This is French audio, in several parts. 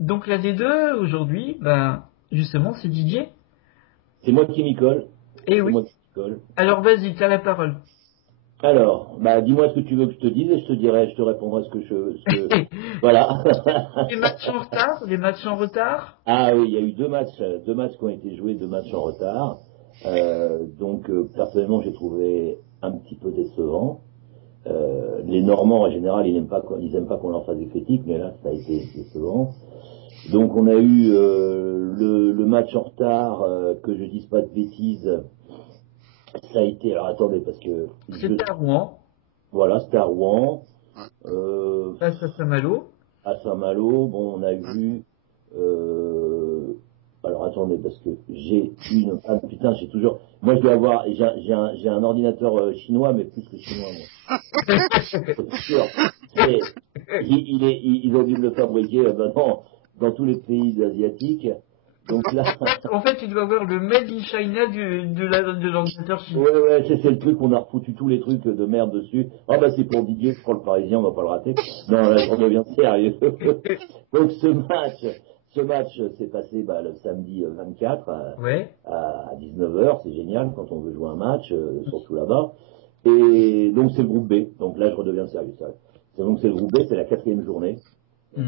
Donc la D2 aujourd'hui, ben justement c'est Didier. C'est moi qui m'y colle. Eh C'est oui. moi qui m'y colle. Alors vas-y, t'as la parole. Alors, bah, dis-moi ce que tu veux que je te dise et je te répondrai voilà. Les matchs en retard, les matchs en retard. Ah oui, il y a eu deux matchs qui ont été joués, deux matchs en retard. Personnellement, j'ai trouvé un petit peu décevant. Les Normands, en général, ils aiment pas qu'on leur fasse des critiques, mais là, ça a été décevant. Donc, on a eu le match en retard, que je dise pas de bêtises. Ça a été, alors attendez, parce que C'était à Rouen, voilà, c'était à Rouen, face à Saint-Malo. à Saint-Malo. Bon, on a vu. Alors attendez, parce que ah putain, j'ai toujours. Moi, je dois avoir. J'ai un ordinateur chinois, mais plus que chinois, moi. C'est sûr. Ils ont dû me le fabriquer dans tous les pays asiatiques. Donc là. En fait, tu dois avoir le Made in China de l'ordinateur chinois. Ouais, c'est le truc, on a refoutu tous les trucs de merde dessus. Ah bah c'est pour Didier, je crois le Parisien, on va pas le rater. Non, là, je redeviens sérieux. Donc ce match s'est passé le samedi 24 Ouais. à 19h, c'est génial quand on veut jouer un match, surtout là-bas. Et donc c'est le groupe B, donc là je redeviens sérieux. Donc c'est le groupe B, c'est la 4e journée. Donc,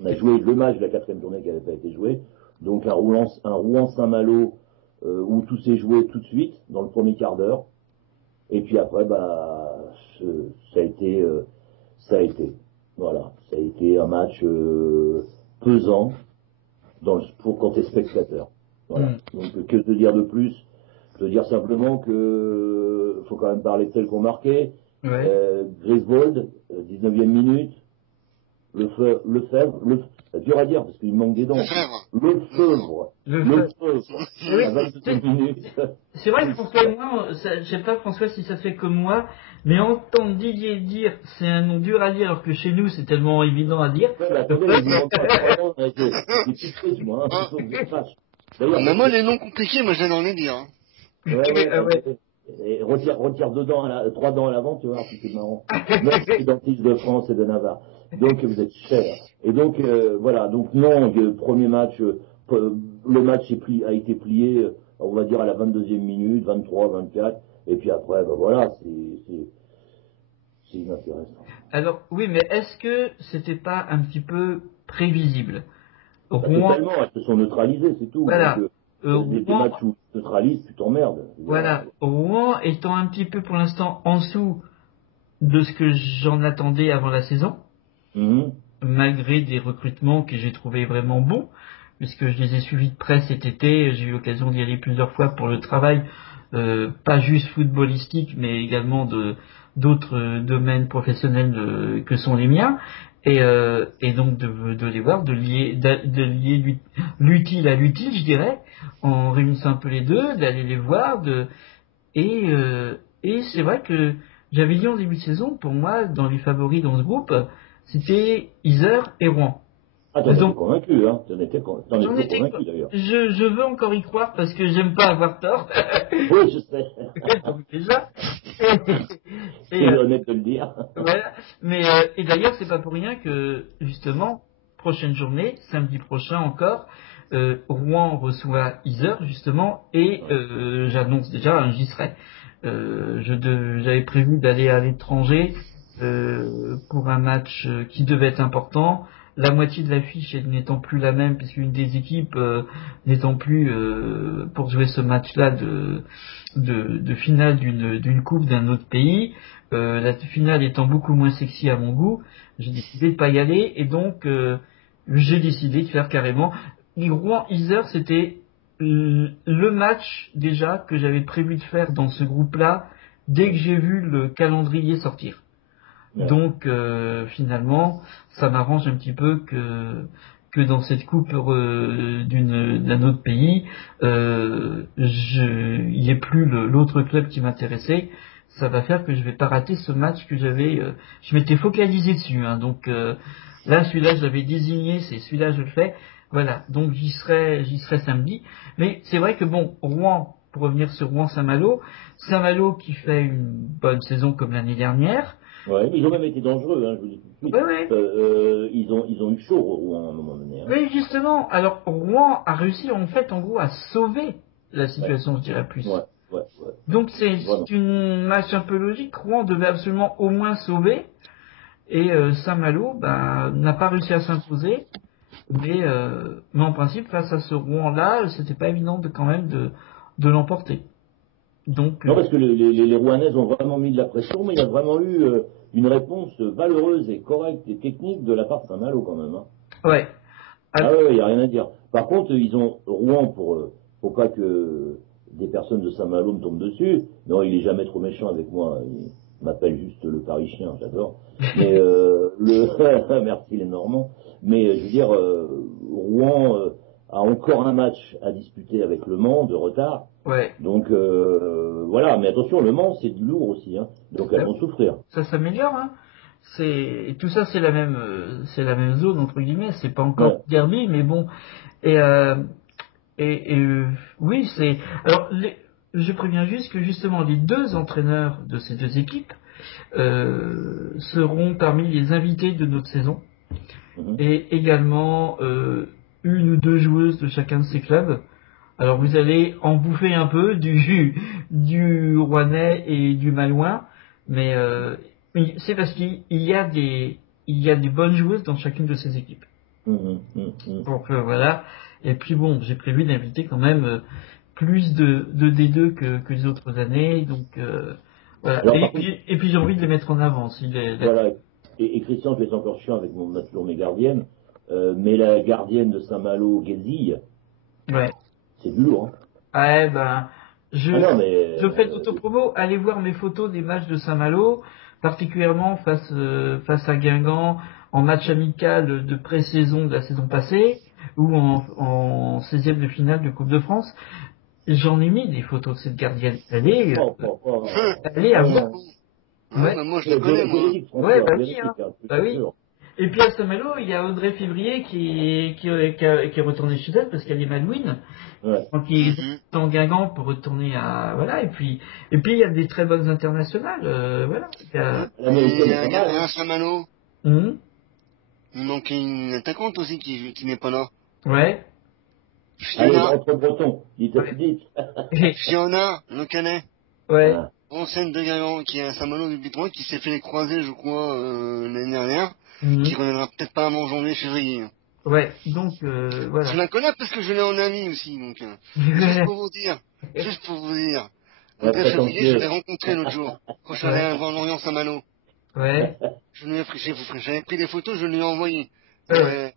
on a joué le match de la 4e journée qui n'avait pas été joué. Donc un Rouen-Saint-Malo où tout s'est joué tout de suite dans le premier quart d'heure. Et puis après, ça a été, voilà, ça a été un match pesant quand t'es spectateur. Voilà. Donc que te dire de plus? Je veux dire simplement que faut quand même parler de celles qu'on marqué. Ouais. Griswold, 19e minute. C'est dur à dire parce qu'il manque des dents. Lefebvre. À 22 minutes. C'est vrai que François et moi, je sais pas François si ça fait comme moi, mais entendre Didier dire, c'est un nom dur à dire, alors que chez nous c'est tellement évident à dire. Mais moi les noms compliqués, moi j'allais en les dire. Et retire 3 dents à l'avant, tu vois, c'est marrant. Même les dentistes de France et de Navarre. Donc vous êtes chers. Et donc voilà, donc non, le premier match, le match a été plié, on va dire à la 22e minute, 23, 24, et puis après, voilà, c'est inintéressant. Alors oui, mais est-ce que c'était pas un petit peu prévisible? Totalement, elles se sont neutralisées, c'est tout. Voilà. Donc, des matchs où tu neutralises, tu t'emmerdes. Voilà. Rouen étant un petit peu pour l'instant en dessous de ce que j'en attendais avant la saison, malgré des recrutements que j'ai trouvé vraiment bons, puisque je les ai suivis de près cet été, j'ai eu l'occasion d'y aller plusieurs fois pour le travail, pas juste footballistique, mais également d'autres domaines professionnels que sont les miens. Et donc de les voir, de lier l'utile à l'utile, je dirais, en réunissant un peu les deux, d'aller les voir, et c'est vrai que j'avais dit en début de saison, pour moi, dans les favoris dans ce groupe, c'était Yzeure et Rouen. Ah, t'en étais convaincu, hein. T'en étais convaincu, d'ailleurs. Je veux encore y croire parce que j'aime pas avoir tort. Oui, je sais. Donc, déjà. C'est honnête de le dire. Voilà. Mais, et d'ailleurs, c'est pas pour rien que, justement, prochaine journée, samedi prochain encore, Rouen reçoit Yzeure, justement, et j'annonce déjà, j'y serai. J'avais prévu d'aller à l'étranger pour un match qui devait être important. La moitié de l'affiche n'étant plus la même, puisqu'une des équipes n'étant plus pour jouer ce match-là de finale d'une coupe d'un autre pays, la finale étant beaucoup moins sexy à mon goût, j'ai décidé de pas y aller, et donc j'ai décidé de faire carrément Rouen-Yzeure. C'était le match déjà que j'avais prévu de faire dans ce groupe-là dès que j'ai vu le calendrier sortir. Ouais. Donc finalement, ça m'arrange un petit peu que dans cette coupe d'un autre pays, il n'y ait plus l'autre club qui m'intéressait. Ça va faire que je vais pas rater ce match que je m'étais focalisé dessus. Hein. Donc là, celui-là, je l'avais désigné, c'est celui-là, je le fais. Voilà, donc j'y serai samedi. Mais c'est vrai que bon, Rouen, pour revenir sur Rouen-Saint-Malo, Saint-Malo qui fait une bonne saison comme l'année dernière. Ouais, ils ont même été dangereux, hein, je vous dis tout de suite. Ouais. Ils ont eu chaud au Rouen à un moment donné. Hein. Oui, justement. Alors, Rouen a réussi, en fait, en gros, à sauver la situation, je dirais plus. Ouais. Donc, c'est Vraiment. une match un peu logique. Rouen devait absolument au moins sauver. Et Saint-Malo n'a pas réussi à s'imposer. Mais en principe, face à ce Rouen-là, c'était pas évident quand même de l'emporter. Donc, Non, parce que les Rouennaises ont vraiment mis de la pression, mais il y a vraiment eu une réponse valeureuse et correcte et technique de la part de Saint-Malo quand même. Hein. ouais. Ah ouais, il n'y a rien à dire. Par contre, ils ont Rouen pour pas que des personnes de Saint-Malo me tombent dessus. Non, il est jamais trop méchant avec moi. Il m'appelle juste le Parisien, j'adore. Mais merci les Normands. Mais je veux dire, Rouen a encore un match à disputer avec Le Mans de retard. Ouais. Donc voilà, mais attention, Le Mans c'est du lourd aussi, hein. Donc elles vont souffrir. Ça s'améliore, hein. Tout ça, c'est la même zone entre guillemets. C'est pas encore derby, mais bon. Et oui, c'est. Alors, je préviens juste que justement les deux entraîneurs de ces deux équipes seront parmi les invités de notre saison, et également une ou deux joueuses de chacun de ces clubs. Alors vous allez en bouffer un peu du Rouennais et du Malouin, mais c'est parce qu'il y a des bonnes joueuses dans chacune de ces équipes. Donc voilà. Et puis bon, j'ai prévu d'inviter quand même plus de D2 que les autres années, donc voilà. Alors, et puis j'ai envie de les mettre en avant. Voilà. Et Christian, je vais être encore chiant avec toujours mes gardiennes, mais la gardienne de Saint-Malo, Guézille, c'est du lourd. Hein. Ouais, je fais de l'autopromo. Allez voir mes photos des matchs de Saint-Malo, particulièrement face à Guingamp, en match amical de pré-saison de la saison passée, ou en 16e de finale de Coupe de France. J'en ai mis des photos de cette gardienne. Elle est à voir. Ouais. Moi, je le connais, moi. Ouais, bah oui. Et puis à Saint-Malo, il y a Audrey Février qui est retournée chez elle parce qu'elle est malouine. Donc il est en Guingamp pour retourner à voilà. Et puis il y a des très bonnes internationales. Voilà. Il y a un Saint-Malo. Il manque une attaquante aussi qui n'est pas là. Ouais. Allez, entre Breton, dites. Fiona, le canet. Ouais. Ancienne de Guingamp, qui est à Saint-Malo depuis 3 mois, qui s'est fait les croiser, je crois, l'année dernière, qui reviendra peut-être pas avant janvier-février. Ouais, donc voilà. Je la connais parce que je l'ai en ami aussi, donc juste pour vous dire. André Février, je l'ai rencontré l'autre jour, quand je suis allé voir Lorient Saint-Malo. Ouais. J'avais pris des photos, je lui ai envoyé. Elle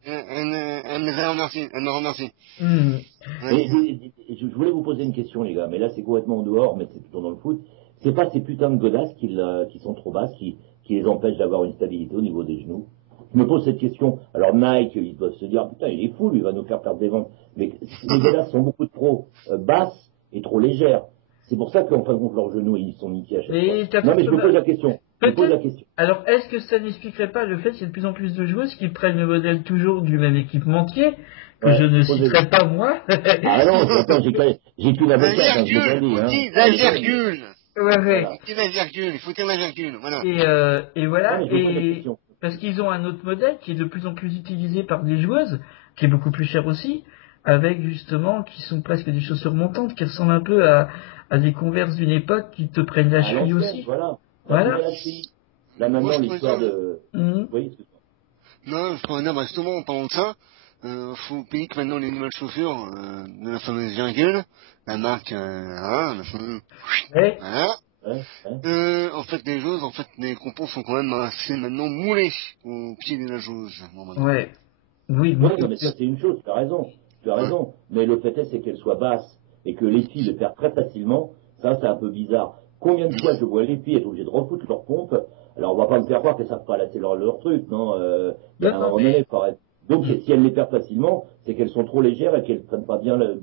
m'a remercié. Je voulais vous poser une question, les gars, mais là c'est complètement en dehors, mais c'est plutôt dans le foot. C'est pas ces putains de godasses qui sont trop basses, qui les empêchent d'avoir une stabilité au niveau des genoux. Je me pose cette question. Alors Nike, ils doivent se dire, putain, il est fou, lui, il va nous faire perdre des ventes. Mais les godasses sont beaucoup trop basses et trop légères. C'est pour ça qu'en fin de compte, leurs genoux, ils sont niqués à chaque fois. Non, mais je me pose la question. Alors, est-ce que ça n'expliquerait pas le fait qu'il y a de plus en plus de joueuses qui prennent le modèle toujours du même équipementier, que je ne citerai pas moi? Ah non, attends, j'ai qu'une avocate, hein, je l'ai pas dit, hein. La virgule! Ouais. Il faut dire la virgule, voilà. Et voilà, parce qu'ils ont un autre modèle qui est de plus en plus utilisé par des joueuses, qui est beaucoup plus cher aussi, avec justement, qui sont presque des chaussures montantes, qui ressemblent un peu à des Converse d'une époque qui te prennent la cheville aussi. Voilà. Là maintenant, l'histoire de... Oui, excuse-moi. Non, je pourrais dire, justement, en parlant de ça, faut payer que maintenant les nouvelles chaussures de la fameuse virgule, la marque, voilà. En fait, les joueuses, les compos sont quand même assez maintenant moulés au pied de la joueuse. Ouais. Oui, non, mais ça, c'est une chose, tu as raison. Mais le fait est, c'est qu'elles soient basses et que les filles le perdent très facilement. Ça, c'est un peu bizarre. Combien de fois je vois les filles être obligées de refoutre leur pompe? Alors, on va pas me faire croire qu'elles savent pas lasser leur truc, non? Il y a un moment donné, donc, si elles les perdent facilement, c'est qu'elles sont trop légères et qu'elles prennent pas bien le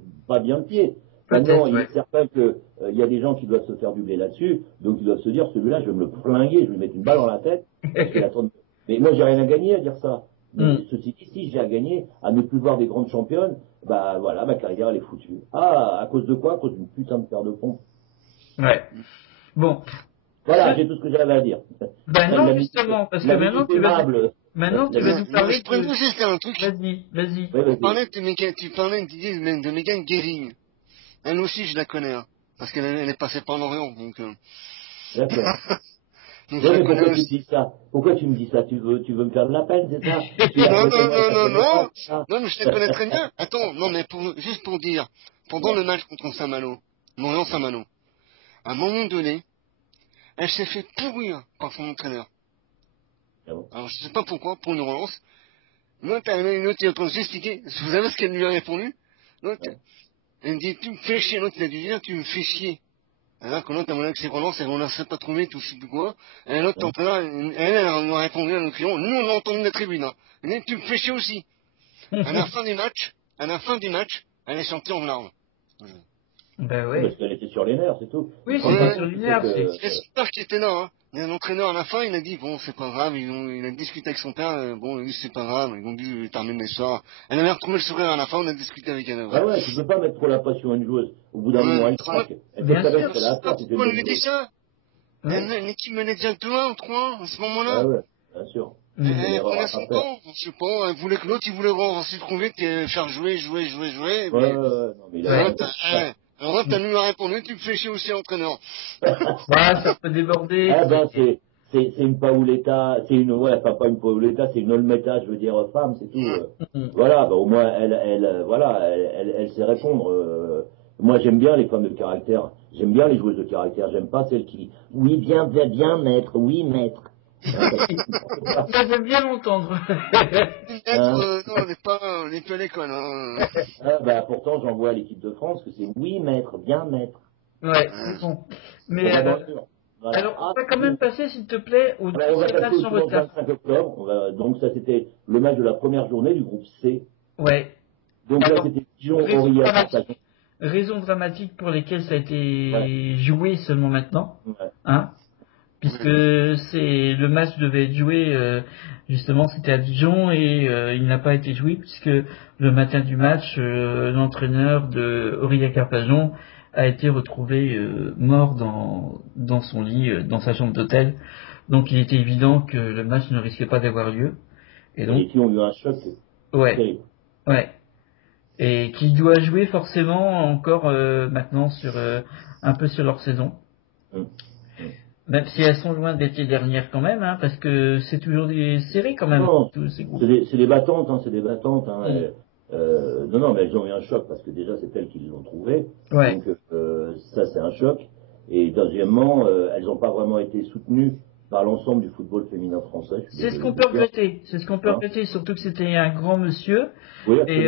pied. Maintenant, il est certain que il y a des gens qui doivent se faire du blé là-dessus, donc ils doivent se dire, celui-là, je vais me le flinguer, je vais lui mettre une balle dans la tête. Mais moi, j'ai rien à gagner à dire ça. Mais ceci dit, si j'ai à gagner à ne plus voir des grandes championnes, bah voilà, ma carrière, elle est foutue. Ah, à cause de quoi? À cause d'une putain de paire de pompes. Ouais. Bon. Voilà, j'ai tout ce que j'avais à dire. Ben non, justement, parce que maintenant tu vas nous parler Je pourrais juste un truc. Vas-y. Oui, Tu parlais de Megan Gering. Elle aussi, je la connais, hein, parce qu'elle est passée par l'Orient, donc. D'accord. Donc Ouais, je la mais connais pourquoi tu me aussi. dis ça? Pourquoi tu me dis ça? Tu veux me faire de la peine, c'est ça? Non, mais je te connais très bien. Attends, non, mais juste pour dire, pendant le match contre Saint-Malo, Lorient-Saint-Malo, à un moment donné, elle s'est fait pourrir par son entraîneur. Ah bon? Alors, je sais pas pourquoi, pour une relance. L'autre, il est en train de s'expliquer. Vous savez ce qu'elle lui a répondu? L'autre, elle me dit, tu me fais chier. L'autre, il a dû dire, tu me fais chier. Alors que l'autre, à mon avis, que ses relances, on ne sait pas trouvé, tout, je sais plus quoi. Et l'autre, entraîneur, elle nous a répondu à nos clients, nous, on l'a entendu de la tribune, hein. Elle dit, tu me fais chier aussi. À la fin du match, elle est sortie en larmes. Ben ouais. Parce qu'elle était sur les nerfs, c'est tout. Oui, Ouais, c'est sur une heure, c'est... C'est super qui était là, hein. Il y a un entraîneur à la fin, il a dit, bon, c'est pas grave, il a discuté avec son père, bon, il a dit, c'est pas grave, ils ont dû terminer l'histoire. Elle avait retrouvé le sourire à la fin, on a discuté avec elle. Ah ouais, tu peux pas mettre trop la pression à une joueuse. Au bout d'un moment, elle craque. Elle peut Bien savoir sûr, ce qu'elle a à faire, si tu Pourquoi veux elle lui dit ça? L'équipe menait déjà 2-1 ou 3-1 à ce moment-là. Ah ouais, bien sûr. Elle prenait son temps, je sais pas, elle voulait que l'autre, il voulait ensuite trouver que faire jouer. Ouais, non, mais il a... Alors, t'as nous répondu, tu me fais chier aussi, entraîneur. Ouais, ça peut déborder. Ah ben, c'est une Paoletta, c'est une, ouais, enfin, pas une Paoletta, c'est une Olmeta, je veux dire, femme, c'est tout. Voilà, bah, au moins, elle sait répondre. Moi, j'aime bien les femmes de caractère. J'aime bien les joueuses de caractère. J'aime pas celles qui, oui, bien, maître, oui, maître. Ça fait bien l'entendre. Non, on n'est plus à l'école, hein. Ah, bah, pourtant, j'en vois à l'équipe de France que c'est oui, maître, bien, maître. Ouais, bon. Mais Voilà. alors, on va quand même passer, s'il te plaît, au Alors, on va deuxième passer match au en dimanche retard. 25 octobre. Donc, ça, c'était le match de la première journée du groupe C. Ouais. Donc, Alors, là, c'était Dijon-Aurillac. raisons dramatiques pour lesquelles ça a été joué seulement maintenant. Ouais. Hein, puisque le match devait être joué, justement, c'était à Dijon et il n'a pas été joué puisque le matin du match, l'entraîneur de Aurillac-Arpajon a été retrouvé mort dans son lit, dans sa chambre d'hôtel. Donc il était évident que le match ne risquait pas d'avoir lieu. Et donc, Et qui ont eu un choc terrible. Ouais. Et qui doit jouer forcément encore maintenant sur un peu sur leur saison. Même si elles sont loin d'être les dernières quand même, hein, parce que c'est toujours des séries quand même. Non, tous ces groupes. c'est des battantes, hein, c'est des battantes. Hein, non, mais elles ont eu un choc parce que déjà c'est elles qui l'ont trouvé. Ouais. Donc ça c'est un choc. Et deuxièmement, elles n'ont pas vraiment été soutenues par l'ensemble du football féminin français. C'est ce qu'on peut regretter. C'est ce qu'on peut regretter, surtout que c'était un grand monsieur. Oui, et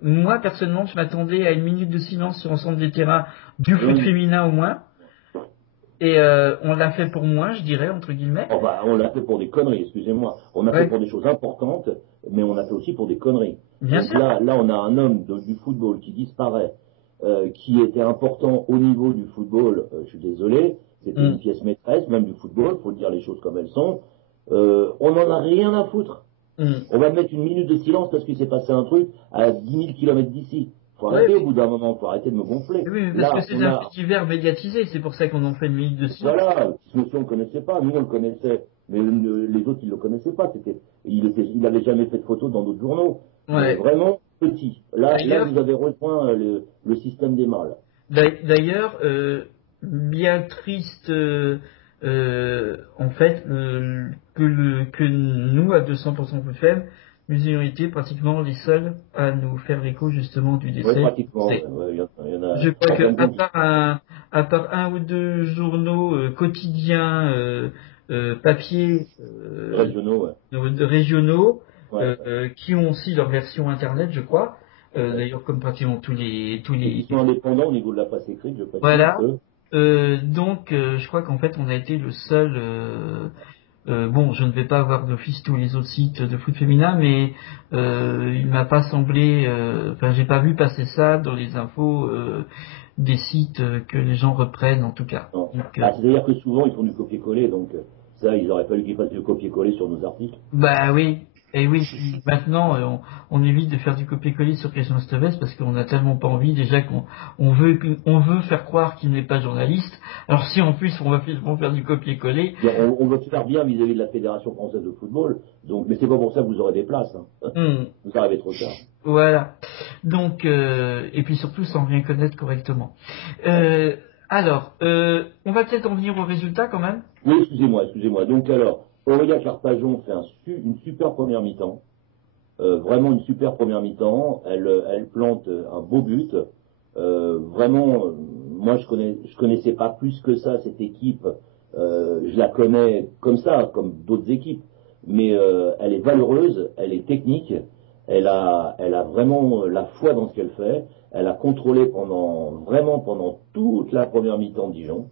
moi personnellement, je m'attendais à une minute de silence sur l'ensemble des terrains du foot féminin au moins. Et on l'a fait pour moi, je dirais, entre guillemets. Oh, bah, on l'a fait pour des conneries, excusez-moi. On a fait pour des choses importantes, mais on a fait aussi pour des conneries. Bien sûr. Là, on a un homme du football qui disparaît, qui était important au niveau du football, je suis désolé, c'était une pièce maîtresse, même du football, faut dire les choses comme elles sont. On n'en a rien à foutre. On va mettre une minute de silence parce qu'il s'est passé un truc à 10 000 kilomètres d'ici. Faut arrêter au bout d'un moment, faut arrêter de me gonfler. Oui, parce que c'est un fait divers médiatisé, c'est pour ça qu'on en fait une minute de silence. Voilà, ce monsieur on ne connaissait pas, nous on le connaissait, mais les autres ils le connaissaient pas, il avait jamais fait de photos dans d'autres journaux. Ouais. Vraiment petit. Là vous avez rejoint le système des mâles. D'ailleurs, bien triste en fait que nous à 200% plus faible, nous ayons été pratiquement les seuls à nous faire l'écho justement du décès. Oui, pratiquement. Y en a, je crois qu'à part un ou deux journaux quotidiens papier régionaux qui ont aussi leur version internet, je crois. D'ailleurs, comme pratiquement tous les ils sont indépendants au niveau de la presse écrite, je précise. Voilà. Donc, je crois qu'en fait, on a été le seul. Bon, je ne vais pas avoir d'office tous les autres sites de foot féminin, mais il m'a pas semblé. Enfin, j'ai pas vu passer ça dans les infos des sites que les gens reprennent, en tout cas. C'est-à-dire que souvent ils font du copier-coller, donc ça, ils auraient fallu qu'ils fassent du copier-coller sur nos articles. Bah oui. Et oui, maintenant, on évite de faire du copier-coller sur Christian Esteves parce qu'on n'a tellement pas envie déjà qu'on veut faire croire qu'il n'est pas journaliste. Alors si en plus on va faire du copier-coller, On veut faire bien vis-à-vis de la Fédération française de football, donc, mais c'est pas pour ça que vous aurez des places. Vous arrivez trop tard. Voilà. Donc, et puis surtout sans rien connaître correctement. Alors, on va peut-être en venir aux résultats quand même. Oui, excusez-moi. Donc alors, Aurélien Carpajon fait une super première mi-temps. Vraiment une super première mi-temps. Elle plante un beau but. Vraiment, moi je connaissais pas plus que ça cette équipe. Je la connais comme ça, comme d'autres équipes. Mais elle est valeureuse, elle est technique. Elle a vraiment la foi dans ce qu'elle fait. Elle a contrôlé pendant toute la première mi-temps de Dijon.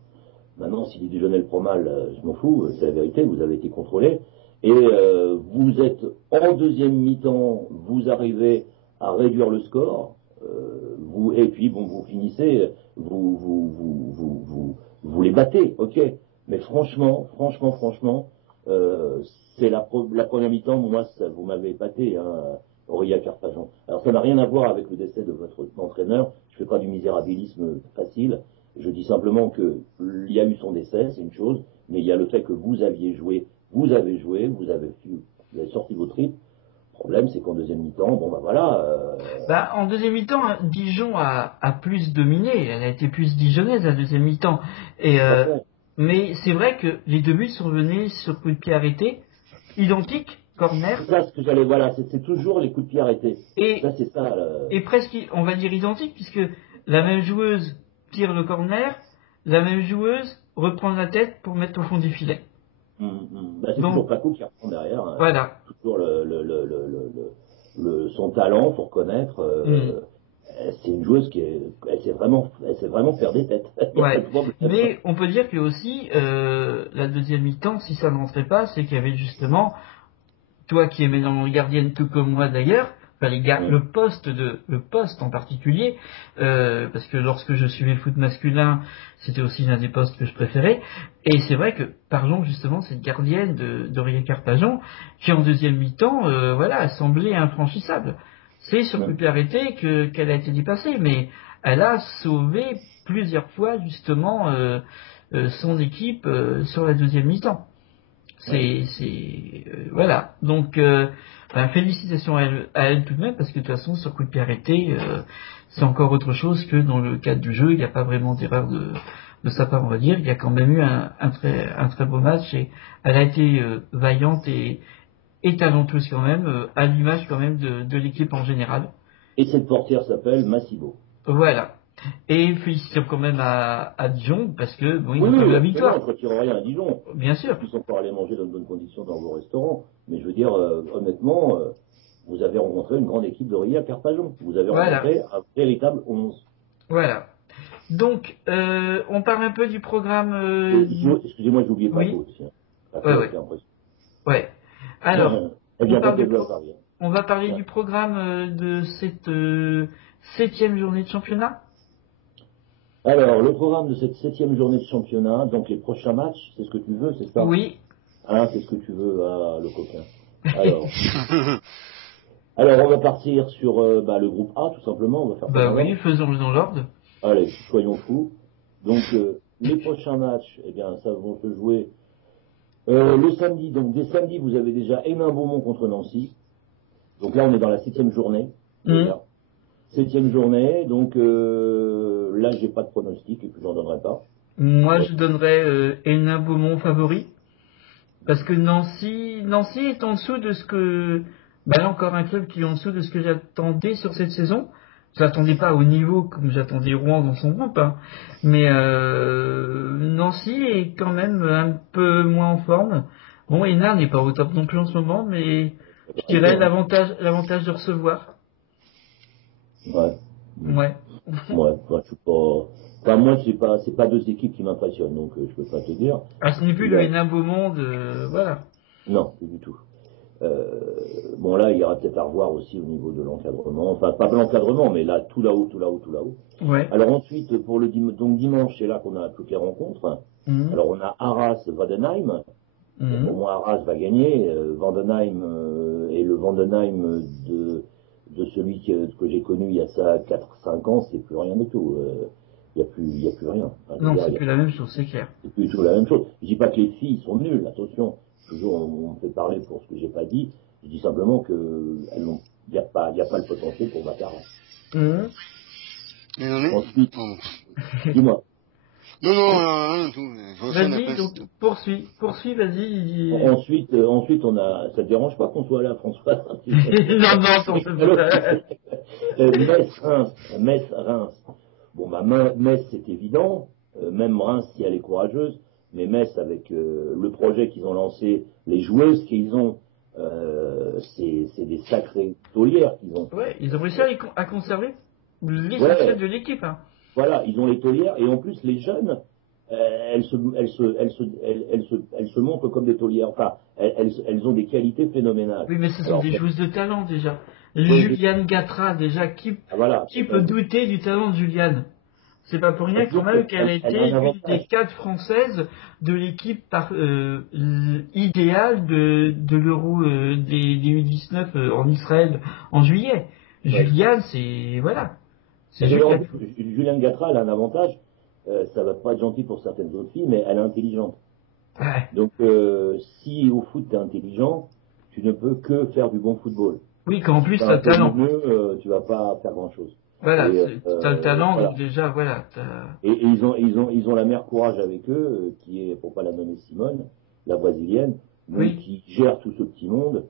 Maintenant, si les Dijonnais le prend mal, je m'en fous, c'est la vérité, vous avez été contrôlé. Et vous êtes en deuxième mi-temps, vous arrivez à réduire le score, et puis bon, vous finissez, vous les battez, ok. Mais franchement, c'est la première mi-temps, moi, vous m'avez épaté, hein, Aurélien Carpajon. Alors ça n'a rien à voir avec le décès de votre entraîneur, je fais pas du misérabilisme facile. Je dis simplement qu'il y a eu son décès, c'est une chose, mais il y a le fait que vous avez joué, vous avez sorti vos tripes. Le problème, c'est qu'en deuxième mi-temps, bon ben voilà. En deuxième mi-temps, Dijon a plus dominé, elle a été plus dijonnaise la deuxième mi-temps. Mais c'est vrai que les deux buts sont venus sur coup de pied arrêté, identiques, corner. C'est ça ce que j'allais, voilà, c'est toujours les coups de pied arrêtés. Et ça, c'est ça. Et presque, on va dire identiques, puisque la même joueuse tire le corner, la même joueuse reprend la tête pour mettre au fond du filet. C'est toujours Paco qui reprend derrière. Hein. Voilà. Toujours son talent, faut reconnaître. C'est une joueuse elle sait vraiment faire des têtes. Ouais. Mais on peut dire que aussi la deuxième mi-temps, si ça ne rentrait pas, c'est qu'il y avait justement, toi qui es maintenant gardienne tout comme moi d'ailleurs, le poste en particulier, parce que lorsque je suivais le foot masculin, c'était aussi l'un des postes que je préférais. Et c'est vrai que, parlons justement cette gardienne d'Aurélien Carpajon, qui en deuxième mi-temps, a semblé infranchissable. C'est sur coup de pied arrêté qu'elle a été dépassée, mais elle a sauvé plusieurs fois justement son équipe sur la deuxième mi-temps. Voilà. Donc félicitations à elle tout de même, parce que de toute façon sur coup de pied arrêté, c'est encore autre chose que dans le cadre du jeu. Il n'y a pas vraiment d'erreur de sa part, on va dire. Il y a quand même eu un très beau match, et elle a été vaillante et talentueuse quand même, à l'image quand même de l'équipe en général. Et cette portière s'appelle Massibo. Voilà. Et félicitations quand même à Dijon, parce que bon, ils ont pas eu la victoire. On ne retire rien à Dijon. Bien sûr. Ils sont pas allés manger dans de bonnes conditions dans vos restaurants. Mais je veux dire, honnêtement, vous avez rencontré une grande équipe d'Aurélien Carpajon. Vous avez rencontré un véritable 11. Voilà. Donc, on parle un peu du programme. Excusez-moi, j'ai oublié Paco aussi. Ouais. Alors, on va parler du programme de cette 7e journée de championnat. Alors, le programme de cette 7e journée de championnat, donc les prochains matchs, c'est ce que tu veux, c'est ça? Oui. C'est ce que tu veux, le coquin. Alors, on va partir sur le groupe A, tout simplement. On va faire oui, faisons-le dans l'ordre. Allez, soyons fous. Donc, les prochains matchs, ça vont se jouer le samedi. Donc, dès samedi, vous avez déjà Hénin-Beaumont contre Nancy. Donc là, on est dans la 7e journée. 7e journée, donc là, j'ai pas de pronostic et puis j'en donnerai pas. Moi, je donnerais Hénin-Beaumont favori, parce que Nancy est en dessous de ce que... là, encore un club qui est en dessous de ce que j'attendais sur cette saison. Je l'attendais pas au niveau comme j'attendais Rouen dans son groupe, hein. Mais Nancy est quand même un peu moins en forme. Bon, Hénin n'est pas au top non plus en ce moment, mais je dirais l'avantage de recevoir. Ouais, je suis pas... Enfin, moi, c'est pas deux équipes qui m'impressionnent, donc je peux pas te dire. Ce n'est plus le Hénin-Beaumont voilà. Non, plus du tout. Là, il y aura peut-être à revoir aussi au niveau de l'encadrement. Enfin, pas de l'encadrement, mais là, tout là-haut. Ouais. Alors ensuite, pour le dimanche, c'est là qu'on a toutes les rencontres. Alors, on a Arras-Wadenheim. Pour moi, Arras va gagner. Vandenheim et le Vandenheim de celui que j'ai connu il y a ça 4-5 ans, c'est plus rien du tout. Il y a plus rien. Enfin, Non, c'est plus la même chose, c'est clair. C'est plus du tout la même chose. Je dis pas que les filles sont nulles, attention. Toujours, on me fait parler pour ce que j'ai pas dit. Je dis simplement que il n'y a pas le potentiel pour battre Arras. Ensuite, dis-moi. Non, tout. Vas-y, donc, poursuis, vas-y. Ensuite, ça te dérange pas qu'on soit là, François? Non, t'en fais pas. Metz-Reims. Bon, Metz, c'est évident. Même Reims, si elle est courageuse. Mais Metz, avec le projet qu'ils ont lancé, les joueuses qu'ils ont, c'est des sacrées taulières qu'ils ont. Ouais, ils ont réussi à conserver l'essentiel de l'équipe. Hein. Voilà, ils ont les taulières et en plus les jeunes, elles se montrent comme des taulières. Enfin, elles ont des qualités phénoménales. Oui, mais ce sont des joueuses de talent déjà. Juliane Gatra déjà, qui peut douter du talent de Juliane? C'est pas pour rien quand même qu'elle a été une des 4 françaises de l'équipe idéale de l'Euro des U19 en Israël en juillet. Juliane, c'est voilà. Juliane Gatra, elle a un avantage. Ça va pas être gentil pour certaines autres filles, mais elle est intelligente. Ouais. Donc, si au foot t'es intelligent, tu ne peux que faire du bon football. Oui, qu'en plus t'as talent. Tu vas pas faire grand chose. Voilà, t'as le talent, voilà. Donc déjà, voilà. Et ils ont la mère courage avec eux, qui est, pour pas la nommer Simone, la brésilienne, donc, qui gère tout ce petit monde,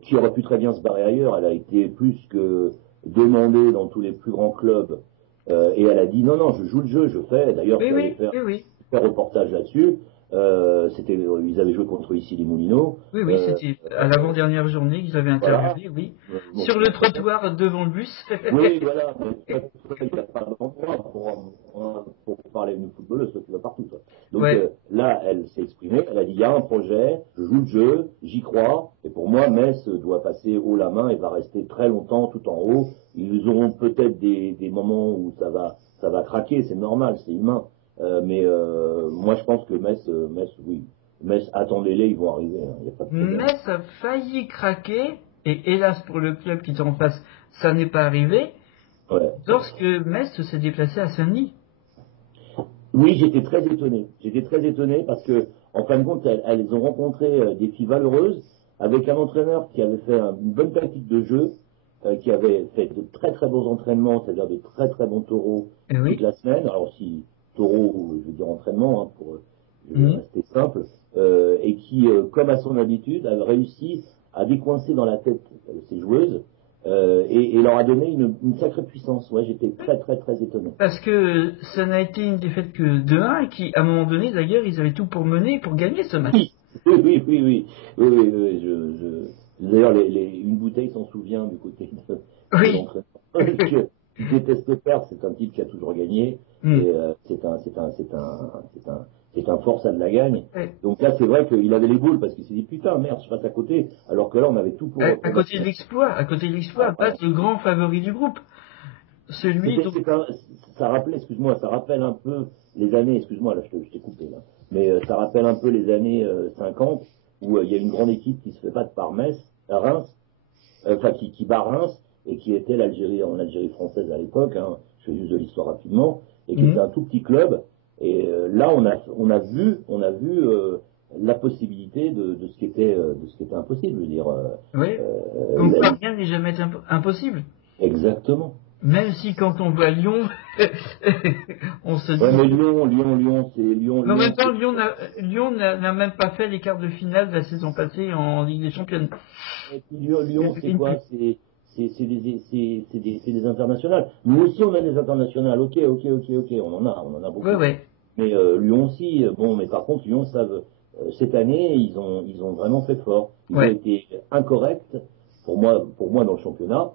qui aurait pu très bien se barrer ailleurs. Elle a été plus que demandée dans tous les plus grands clubs, et elle a dit non, je joue le jeu, je fais. D'ailleurs, je vais faire un reportage là-dessus. Ils avaient joué contre ici les Moulineaux. Oui, c'était à l'avant-dernière journée qu'ils avaient interviewé, oui. Sur le trottoir devant le bus. Oui, voilà. Il n'y a pas d'endroit pour parler d'une footballeuse, tu vas partout. Toi. Donc là, elle s'est exprimée, elle a dit il y a un projet, je joue le jeu, j'y crois, et pour moi, Metz doit passer haut la main et va rester très longtemps tout en haut. Ils auront peut-être des moments où ça va craquer, c'est normal, c'est humain. Mais moi je pense que Metz, oui. Metz, attendez-les, ils vont arriver. Hein, y a pas de problème. Metz a failli craquer, et hélas pour le club qui est en face, ça n'est pas arrivé, lorsque Metz s'est déplacé à Saint-Denis. Oui, j'étais très étonné parce que, en fin de compte, elles ont rencontré des filles valeureuses avec un entraîneur qui avait fait une bonne tactique de jeu, qui avait fait de très très bons entraînements, c'est-à-dire de très très bons taureaux toute la semaine. Alors si taureau, je veux dire entraînement, hein, pour rester simple, et qui, comme à son habitude, a réussi à décoincer dans la tête ses joueuses et leur a donné une sacrée puissance. Ouais, j'étais très très très étonné. Parce que ça n'a été une défaite que 2-1 et qui, à un moment donné, d'ailleurs, ils avaient tout pour mener, pour gagner ce match. Oui. D'ailleurs, une bouteille s'en souvient du côté de l'entraînement. Je déteste perdre, c'est un type qui a toujours gagné, et c'est un force à de la gagne. Donc là, c'est vrai qu'il avait les boules, parce qu'il s'est dit, putain, merde, je passe à côté, alors que là, on avait tout pour... À côté de l'exploit, battre le grand favori du groupe. Celui dont... ça rappelle un peu les années, excuse-moi, là, je t'ai coupé, là, mais ça rappelle un peu les années 50, où il y a une grande équipe qui se fait battre par Reims, qui bat Reims, et qui était l'Algérie en Algérie française à l'époque, hein, je fais juste de l'histoire rapidement, et qui était un tout petit club. Et là, on a vu la possibilité de ce qui était impossible, je veux dire. Donc rien n'est jamais impossible. Exactement. Même si quand on voit Lyon, on se dit. Ouais, mais Lyon, c'est Lyon. Mais en même temps, Lyon n'a même pas fait les quarts de finale de la saison passée en Ligue des Champions. Lyon, c'est quoi? C'est des internationales. Nous aussi, on a des internationales. Ok. On en a beaucoup. Ouais. Mais Lyon aussi. Bon, mais par contre, Lyon savent. Cette année, ils ont vraiment fait fort. Ils ont été incorrects pour moi dans le championnat,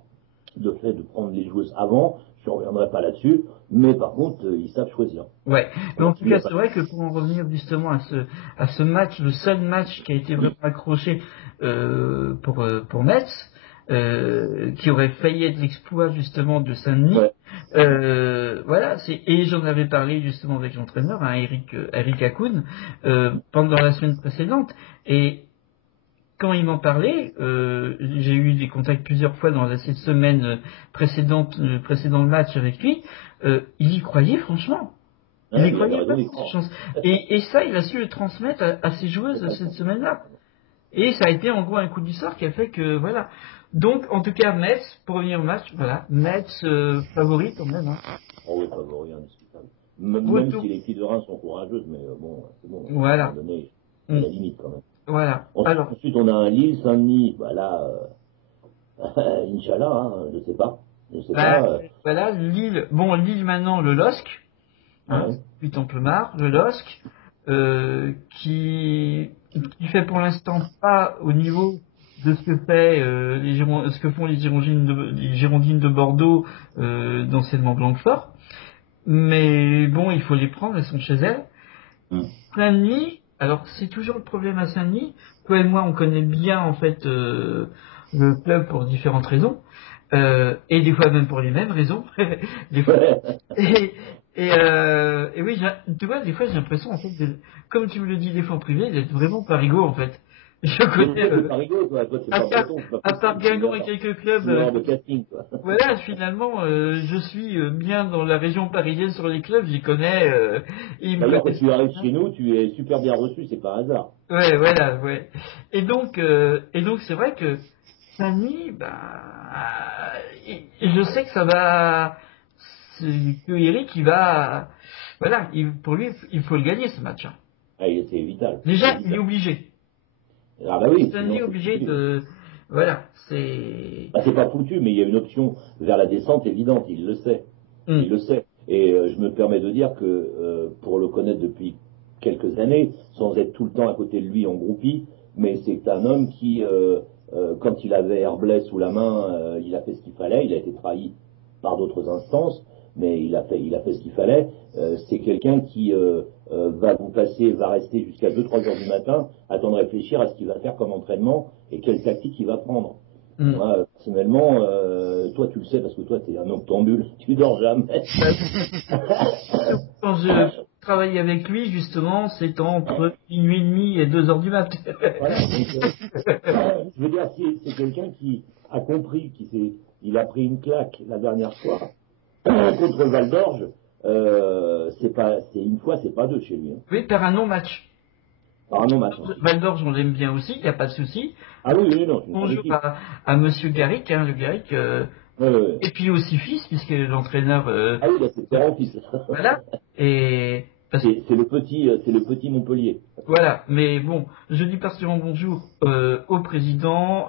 de fait de prendre les joueuses avant. Je ne reviendrai pas là-dessus. Mais par contre, ils savent choisir. Ouais. Mais en tout cas, c'est vrai que pour en revenir justement à ce match, le seul match qui a été vraiment accroché pour Metz. Qui aurait failli être l'exploit justement de Saint-Denis, Voilà, et j'en avais parlé justement avec l'entraîneur, hein, Eric Hakoun, pendant la semaine précédente. Et quand il m'en parlait, j'ai eu des contacts plusieurs fois dans cette semaine précédent le match avec lui. Il y croyait franchement. Il y croyait pas cette chance. Et ça, il a su le transmettre à ses joueuses cette semaine-là. Et ça a été en gros un coup du sort qui a fait que voilà. Donc en tout cas Metz, pour revenir au match, voilà, Metz favori quand même. Hein. Oh oui, favori indiscutable. Même si les filles de Reims sont courageuses, mais bon, c'est bon. Voilà. À un moment donné, il y a la limite quand même. Voilà. Ensuite, on a un Lille, Saint-Denis, voilà, Inch'Allah, hein, je sais pas. Voilà, Lille maintenant, le LOSC, hein, puis Templemar, le LOSC, qui fait pour l'instant pas au niveau de ce que fait ce que font les Girondines de Bordeaux d'enseignement Blanquefort. Mais bon, il faut les prendre, elles sont chez elles. Saint-Denis, alors c'est toujours le problème à Saint-Denis. Toi et moi, on connaît bien en fait le club pour différentes raisons, et des fois même pour les mêmes raisons. Des fois. Et oui, tu vois, des fois j'ai l'impression en fait, comme tu me le dis des fois en privé, d'être vraiment parigot en fait. Je connais. À part Guingamp et quelques clubs. De casting, quoi. Voilà, finalement, je suis bien dans la région parisienne sur les clubs, j'y connais. D'ailleurs, quand tu arrives chez nous, tu es super bien reçu, c'est par hasard. Ouais, voilà, ouais. Et donc c'est vrai que Saint-Denis, je sais que ça va. Que Eric, il va. Voilà, pour lui, il faut le gagner ce match. Hein. Ah, c'est vital. Déjà, il est obligé. Ah bah oui. Saint-Denis est obligé de. Voilà, c'est. C'est pas foutu, mais il y a une option vers la descente évidente, il le sait. Il le sait. Et je me permets de dire que, pour le connaître depuis quelques années, sans être tout le temps à côté de lui en groupie, mais c'est un homme qui, quand il avait Herblay sous la main, il a fait ce qu'il fallait, il a été trahi par d'autres instances, mais il a fait ce qu'il fallait. C'est quelqu'un qui va rester jusqu'à 2-3 heures du matin à temps de réfléchir à ce qu'il va faire comme entraînement et quelle tactique il va prendre. Moi, personnellement, toi tu le sais parce que toi tu es un octambule, tu dors jamais. Quand je travaille avec lui, justement, c'est entre minuit et demi et 2 heures du matin. Voilà, donc, je veux dire, c'est quelqu'un qui a compris, il a pris une claque la dernière fois contre Val d'Orge. C'est une fois, c'est pas deux chez lui. Hein. Oui, par un non-match. Par un non-match. Val d'Orge, on l'aime bien aussi, il n'y a pas de souci. Ah oui, non. Bonjour à Monsieur Garrick, hein, le Garrick. Et puis aussi fils, puisque l'entraîneur. Ah oui, c'est père en fils. Voilà. Et. C'est le petit Montpellier. Voilà, mais bon, je dis particulièrement bonjour au président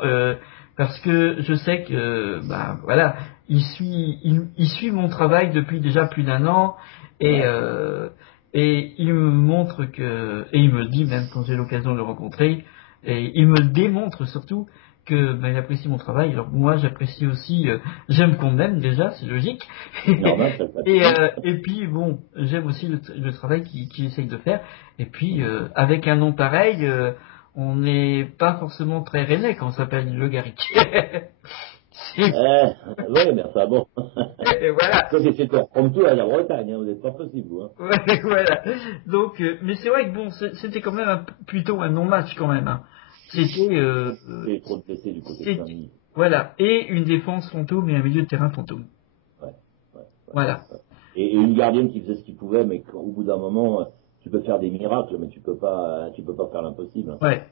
parce que je sais que voilà, il suit mon travail depuis déjà plus d'1 an et il me montre que et il me le dit même quand j'ai l'occasion de le rencontrer et il me le démontre surtout que il apprécie mon travail. Alors moi j'apprécie aussi, j'aime qu'on m'aime déjà, c'est logique. Normal, et puis bon, j'aime aussi le travail qu'il essaye de faire. Et puis avec un nom pareil, on n'est pas forcément très rennais quand on s'appelle Le Garrick. Oui, mais enfin bon. Voilà. C'est comme tout à la Bretagne, hein, vous n'êtes pas possible, vous. Hein. Ouais, voilà. Donc, mais c'est vrai que bon, c'était quand même plutôt un non-match quand même. Hein. C'était trop de blessés du côté de Saint-Denis. Voilà, et une défense fantôme et un milieu de terrain fantôme. Ouais. Voilà. Et une gardienne qui faisait ce qu'il pouvait, mais qu'au bout d'un moment, tu peux faire des miracles, mais tu peux pas faire l'impossible. Hein. Ouais.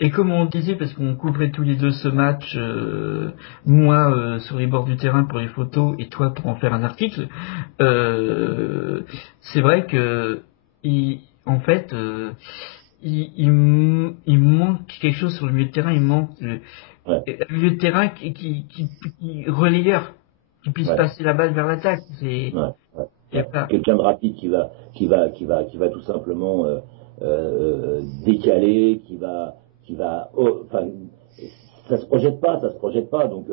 Et comme on disait, parce qu'on couvrait tous les deux ce match, moi sur les bords du terrain pour les photos et toi pour en faire un article, c'est vrai que en fait, il manque quelque chose sur le milieu de terrain. Il manque le milieu de terrain qui relayeur, qui puisse passer la balle vers l'attaque. C'est quelqu'un de rapide qui va tout simplement décaler, ça se projette pas. Donc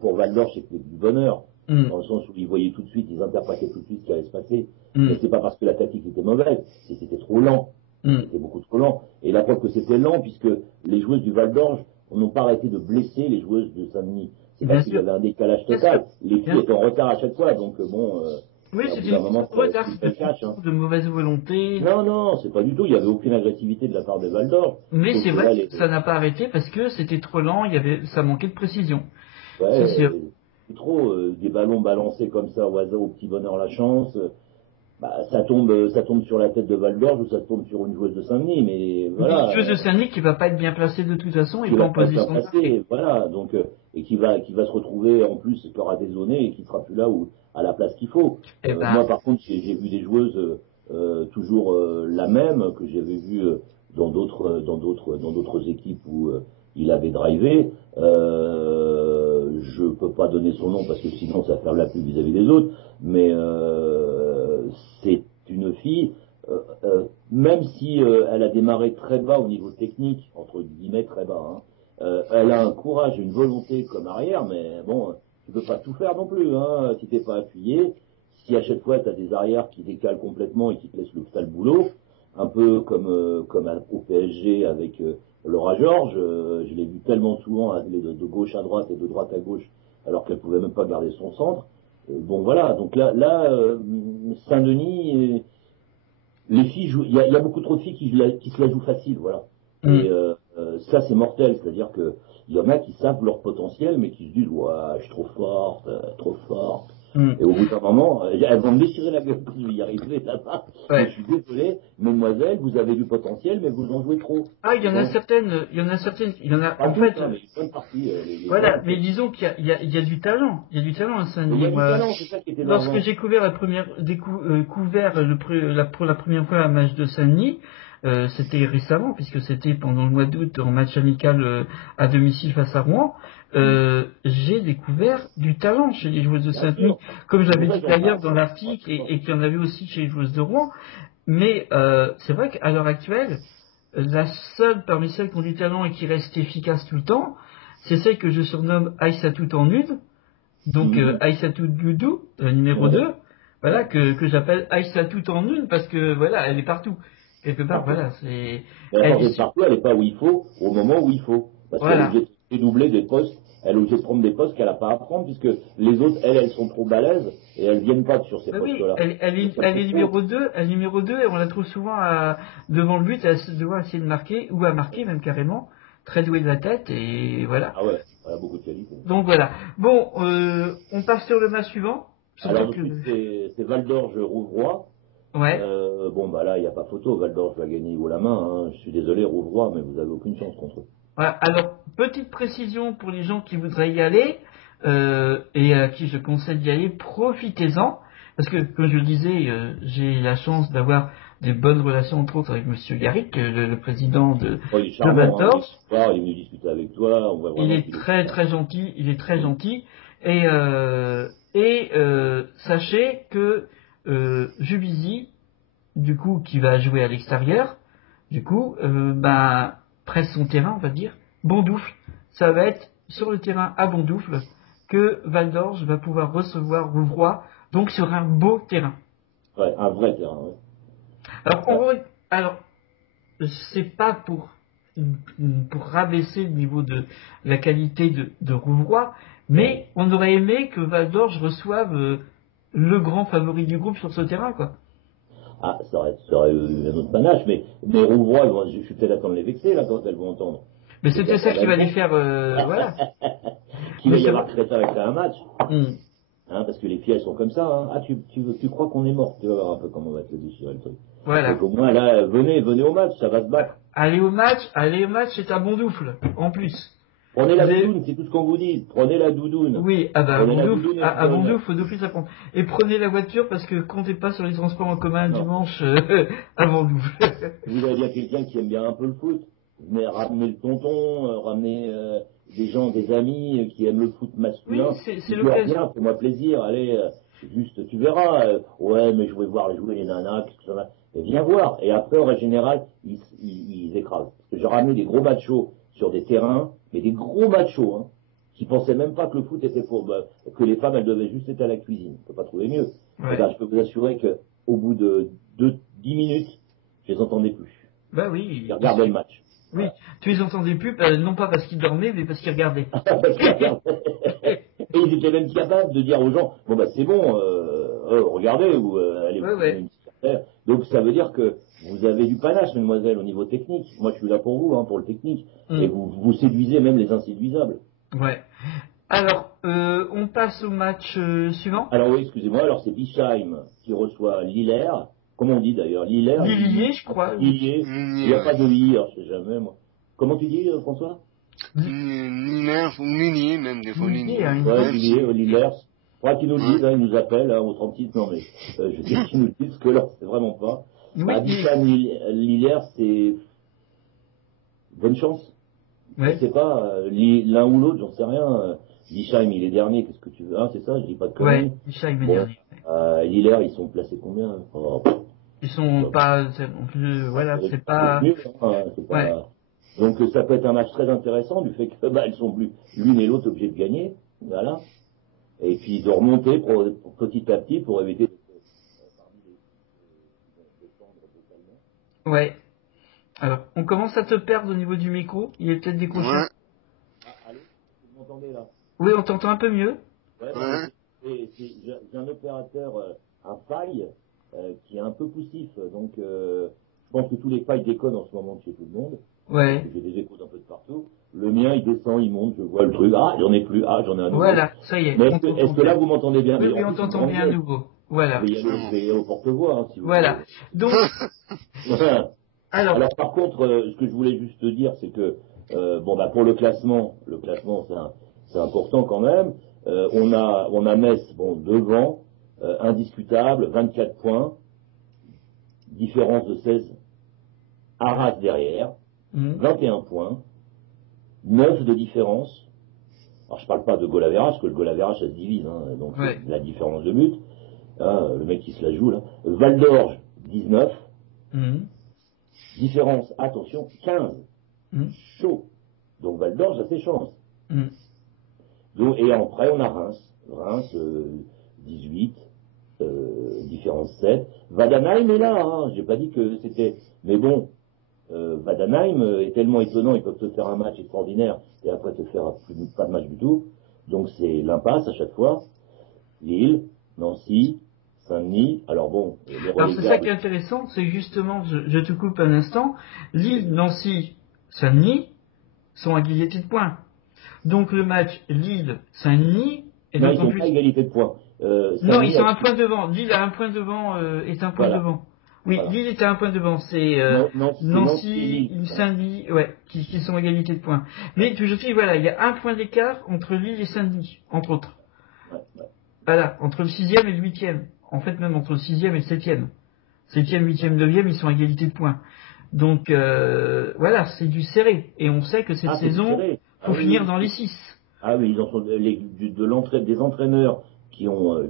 pour Val d'Orge c'était du bonheur. Dans le sens où ils voyaient tout de suite, ils interprétaient tout de suite ce qui allait se passer. Mais c'est pas parce que la tactique était mauvaise, c'était trop lent. C'était beaucoup trop lent. Et la preuve que c'était lent, puisque les joueuses du Val d'Orge n'ont pas arrêté de blesser les joueuses de Saint-Denis. C'est parce qu'il y avait un décalage total. Les filles étaient en retard à chaque fois, donc bon. Oui, c'était une retard, de mauvaise volonté. Non, c'est pas du tout. Il n'y avait aucune agressivité de la part des Val-d'Or. Mais c'est vrai que ça n'a pas arrêté parce que c'était trop lent, ça manquait de précision. Ouais, c'est trop des ballons balancés comme ça au hasard, au petit bonheur la chance. Ça tombe sur la tête de Val-d'Or ou ça tombe sur une joueuse de Saint-Denis, mais voilà. Une joueuse de Saint-Denis qui va pas être bien placée de toute façon et pas en position de marquer. Voilà, donc et qui va se retrouver en plus qui aura dézonné et qui sera plus là à la place qu'il faut. Moi par contre j'ai vu des joueuses toujours la même que j'avais vu dans d'autres équipes où il avait drivé. Je peux pas donner son nom parce que sinon ça va faire de la pub vis-à-vis des autres, mais c'est une fille, même si elle a démarré très bas au niveau technique, entre guillemets très bas, elle a un courage et une volonté comme arrière, mais bon, tu peux pas tout faire non plus, si t'es pas appuyé, si à chaque fois tu as des arrières qui décalent complètement et qui te laissent le boulot, un peu comme au PSG avec Laura Georges, je l'ai vu tellement souvent de gauche à droite et de droite à gauche, alors qu'elle pouvait même pas garder son centre. Bon voilà, donc là Saint-Denis, les filles il y a beaucoup trop de filles qui se la jouent facile, voilà. Et ça c'est mortel, c'est-à-dire que il y en a qui savent leur potentiel, mais qui se disent ouais, je suis trop forte. Et au bout d'un moment, elles vont me déchirer la gueule quand je vais y arriver là-bas. Ouais. Je suis désolé, mesdemoiselles, vous avez du potentiel, mais vous en jouez trop. Ah, il y en a certaines, en fait. Mais une bonne partie, voilà, mais disons qu'il y a du talent. Il y a du talent à Saint-Denis. Il y a du talent, c'est ça qui était lorsque j'ai couvert pour la première fois un match de Saint-Denis, c'était récemment, puisque c'était pendant le mois d'août, en match amical à domicile face à Rouen. J'ai découvert du talent chez les joueuses de Saint-Denis, comme j'avais dit d'ailleurs dans l'article, et qu'il y en avait aussi chez les joueuses de Rouen. Mais c'est vrai qu'à l'heure actuelle, la seule parmi celles qui ont du talent et qui reste efficace tout le temps, c'est celle que je surnomme Aïssatou en une, donc Aïssatou Doudou, numéro 2, voilà, que j'appelle Aïssatou en une, parce que voilà, elle est partout. Quelque part, voilà, c'est... Elle est partout, elle n'est pas où il faut, au moment où il faut. Parce qu'elle est obligée de doubler des postes, elle est obligée de prendre des postes qu'elle n'a pas à prendre, puisque les autres, elles sont trop balèzes, et elles ne viennent pas sur ces postes-là. Oui, elle est numéro 2, et on la trouve souvent devant le but, elle doit essayer de marquer, ou à marquer même carrément, très douée de la tête, et voilà. Ah ouais, elle a beaucoup de qualité. Donc voilà. Bon, on passe sur le match suivant. Alors ensuite, c'est Val-d'Orge Rouvroy. Ouais. Bon, bah là, il n'y a pas photo. Val-d'Orge va gagner haut la main. Je suis désolé, Rouvroy, mais vous n'avez aucune chance contre eux. Voilà. Alors, petite précision pour les gens qui voudraient y aller, et à qui je conseille d'y aller, profitez-en. Parce que, comme je le disais, j'ai la chance d'avoir des bonnes relations, entre autres, avec Monsieur Garrick, le président de Val-d'Orge. Il est venu discuter avec toi. Il est très, très gentil. Il est très gentil. Et sachez que Juvisy, du coup, qui va jouer à l'extérieur, du coup, presse son terrain, on va dire, Bondoufle. Ça va être sur le terrain à Bondoufle que Val-d'Orge va pouvoir recevoir Rouvroy, donc sur un beau terrain. Ouais, un vrai terrain, ouais. Alors, c'est pas pour rabaisser le niveau de la qualité de Rouvroy, mais on aurait aimé que Val-d'Orge reçoive le grand favori du groupe sur ce terrain, quoi. Ah, ça aurait eu un autre panache, mais Rouvroy, je suis peut-être attendre les vexer, là, quand elles vont entendre. Mais c'était ça qui va les faire, voilà. Qu'il va y avoir Crétin avec un match. Parce que les filles, elles sont comme ça, hein. Ah, tu crois qu'on est mort? Tu vas voir un peu comment on va te déchirer le truc. Voilà. Donc au moins, là, venez au match, ça va se battre. Allez au match, c'est à Bondoufle, en plus. Prenez la doudoune, c'est tout ce qu'on vous dit. Prenez la doudoune. Oui, à Bondoufle, faut d'office à prendre. Et prenez la voiture parce que comptez pas sur les transports en commun dimanche à Bondoufle. Vous avez bien quelqu'un qui aime bien un peu le foot. Venez ramener le tonton, ramener des gens, des amis qui aiment le foot masculin. Oui, c'est l'occasion. Fais-moi plaisir, allez, juste, tu verras. Ouais, mais je vais voir jouer les nanas, qu'est-ce que ça va. Et viens voir. Et après, en général, ils écrasent. Parce que j'ai ramené des gros machos sur des terrains, mais des gros machos, qui pensaient même pas que le foot était que les femmes, elles devaient juste être à la cuisine. On peut pas trouver mieux. Ouais. Je peux vous assurer qu'au bout de 10 minutes, je les entendais plus. Bah oui. Ils regardaient le match. Oui, tu les entendais plus, non pas parce qu'ils dormaient, mais parce qu'ils regardaient. Et ils étaient même capables de dire aux gens, bon bah c'est bon, regardez, ou allez vous donner une petite affaire. Donc ça veut dire que vous avez du panache, mademoiselle, au niveau technique. Moi je suis là pour vous, hein, pour le technique. Et vous séduisez même les inséduisables. Ouais. Alors, on passe au match suivant. Alors oui, excusez-moi, alors c'est Bischheim qui reçoit Lillers. Comment on dit d'ailleurs? Lillers? Lillier, je crois. Lillier. Il n'y a pas de I, je sais jamais, moi. Comment tu dis, François? Lillers ou Lillier, même des fois. Lillier, hein, Ouais, Lillier, Lillers. Faudra qu'ils nous le disent, hein, ils nous appellent hein, au 36. Non mais, je sais qu'ils nous le disent, parce que là, c'est vraiment pas. Oui, Bischheim, Lillers, c'est... Bonne chance. Ouais. Je sais pas, l'un ou l'autre, j'en sais rien. Bischheim, il est dernier, qu'est-ce que tu veux? Ah, c'est ça, je dis pas de conneries. Ouais, Bischheim est Bon. dernier. Lillers, ils sont placés combien? Ils sont pas non plus, voilà, c'est pas... Mieux, hein, c'est pas... Ouais. Donc ça peut être un match très intéressant du fait que elles sont plus l'une et l'autre obligées de gagner, voilà. Et puis de remonter pour petit à petit pour éviter de Ouais. Alors, on commence à te perdre au niveau du micro. Il y a peut-être des couches. Ouais. Allô, vous m'entendez là? Oui, on t'entend un peu mieux. Ouais. J'ai un opérateur à faille qui est un peu poussif, donc je pense que tous les failles déconnent en ce moment de chez tout le monde. Ouais. J'ai des échos d'un peu de partout. Le mien, il descend, il monte, je vois le truc. Ah, j'en ai plus. Ah, j'en ai un nouveau. Voilà, ça y est. Mais est-ce que là, vous m'entendez bien? Oui, Mais oui, on t'entend bien à nouveau. Voilà. Je vais au porte-voix, hein, si vous Voilà. voulez. Donc, Alors, par contre, ce que je voulais juste te dire, c'est que, bon, bah, pour le classement, c'est important quand même. On a Metz, bon, devant, indiscutable, 24 points, différence de 16, Arras derrière, 21 points, 9 de différence. Alors, je parle pas de goal average, parce que le goal average, ça se divise, hein, donc ouais. c'est la différence de but. Hein, le mec qui se la joue, là. Val d'Orge, 19. Différence, attention, 15. Chaud. Donc Val d'Orge a ses chances. Donc, et après, on a Reims. Reims, 18. Différence 7. Wadenheim est là, hein. J'ai pas dit que c'était... Mais bon, Wadenheim est tellement étonnant, ils peuvent te faire un match extraordinaire et après te faire pas de match du tout. Donc c'est l'impasse à chaque fois. Lille, Nancy, Saint-Denis. Alors bon, alors c'est ça qui est intéressant, c'est justement, je te coupe un instant, Lille, Nancy, Saint-Denis sont à égalité de points. Donc le match Lille-Saint-Denis est non, ils sont pas à égalité de points. Non, ils sont un point devant. Lille a un point devant, est un point devant. Oui, voilà. Lille est à un point devant. C'est Nancy, Saint-Denis, ouais, qui sont à égalité de points. Mais toujours dit, voilà, il y a un point d'écart entre Lille et Saint-Denis, entre autres. Voilà, entre le 6e et le 8e. En fait, même entre le 6e et le 7e. 7e, 8e, 9e, ils sont à égalité de points. Donc, voilà, c'est du serré. Et on sait que cette saison, faut finir dans les 6. Ah oui, ils en sont des entraîneurs qui ont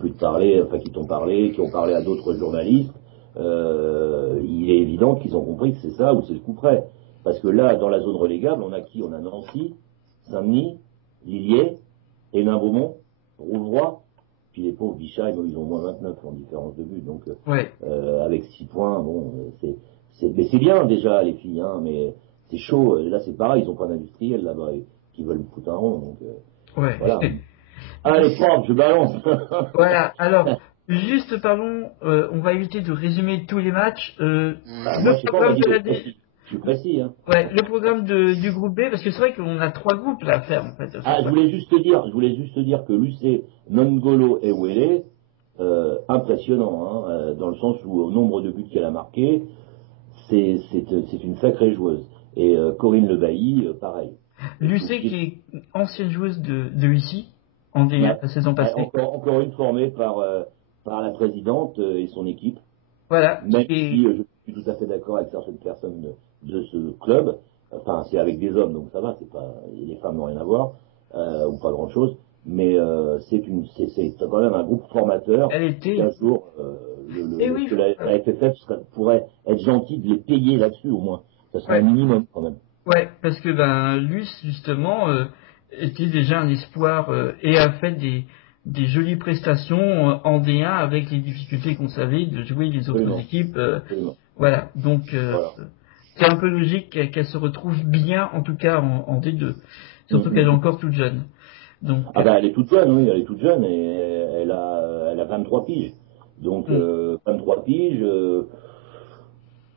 pu te parler, enfin qui t'ont parlé, qui ont parlé à d'autres journalistes. Il est évident qu'ils ont compris que c'est ça ou c'est le coup près. Parce que là, dans la zone relégable, on a qui? On a Nancy, Saint-Denis, Lilliers, Hénin-Beaumont, Rouvroy, puis les pauvres Bischheim, ils ont moins 29 en différence de but. Donc, avec 6 points, bon, mais c'est bien déjà les filles, hein, mais c'est chaud. Là, c'est pareil, ils ont pas d'industriels là-bas qui veulent me foutre un rond. Donc, voilà. Allez, propre, je balance. Voilà, alors, juste parlons, on va éviter de résumer tous les matchs. Le programme de la je suis précis, hein. Ouais, le programme du groupe B, parce que c'est vrai qu'on a 3 groupes là à faire, en fait. Je voulais juste te dire que l'UC, Nongolo et Wele, impressionnant, hein, dans le sens où au nombre de buts qu'elle a marqué, c'est une sacrée joueuse. Et Corinne Lebailly, pareil. L'UC qui est ancienne joueuse de ici, en la saison passée. Encore une formée par la présidente et son équipe. Voilà. Même si je suis tout à fait d'accord avec certaines personnes de ce club. Enfin, c'est avec des hommes, donc ça va, c'est pas, les femmes n'ont rien à voir, ou pas grand chose. Mais c'est quand même un groupe formateur. Elle était. Un jour, la FFF pourrait être gentille de les payer là-dessus au moins. Ça serait un minimum quand même. Ouais, parce que Luce justement était déjà un espoir et a fait des jolies prestations en D1 avec les difficultés qu'on savait de jouer les autres équipes. Voilà, donc c'est un peu logique qu'elle se retrouve bien, en tout cas en D2. Surtout qu'elle est encore toute jeune. Donc, Ah bah elle est toute jeune, oui, elle est toute jeune et elle a 23 piges. Donc 23 piges,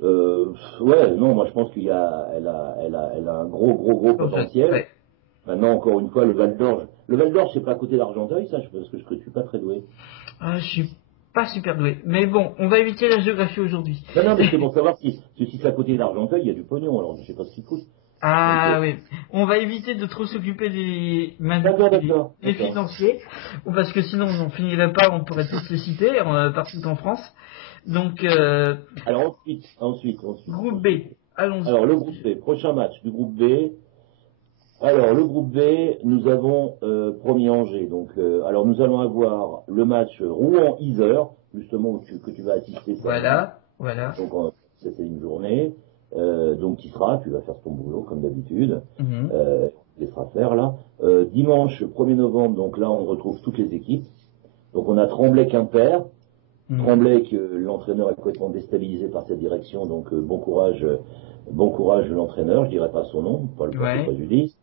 ouais, non, moi je pense elle a un gros potentiel. ouais. Maintenant, encore une fois, le Val d'Orge. Le Val d'Orge, c'est pas à côté d'Argenteuil, ça, parce que je suis pas très doué. Je suis pas super doué. Mais bon, on va éviter la géographie aujourd'hui. Non, mais c'est pour savoir si c'est à côté d'Argenteuil, il y a du pognon, alors je sais pas ce qu'il coûte. Ah oui, on va éviter de trop s'occuper des financiers, parce que sinon on n'en finirait pas, on pourrait tous les citer partout en France. Donc, alors ensuite. Groupe B, allons-y. Alors le groupe B, prochain match du groupe B. Alors le groupe B, nous avons premier Angers. Donc, alors nous allons avoir le match Rouen-Isère, justement que tu vas assister. Voilà. Donc c'est une journée. Donc tu vas faire ton boulot comme d'habitude. Mm-hmm. On te laissera faire là. Dimanche 1er novembre, donc là on retrouve toutes les équipes. Donc on a Tremblay-Quimper. Mm-hmm. Tremblay que l'entraîneur est complètement déstabilisé par cette direction, donc bon courage de l'entraîneur. Je dirais pas son nom, pas le préjudice,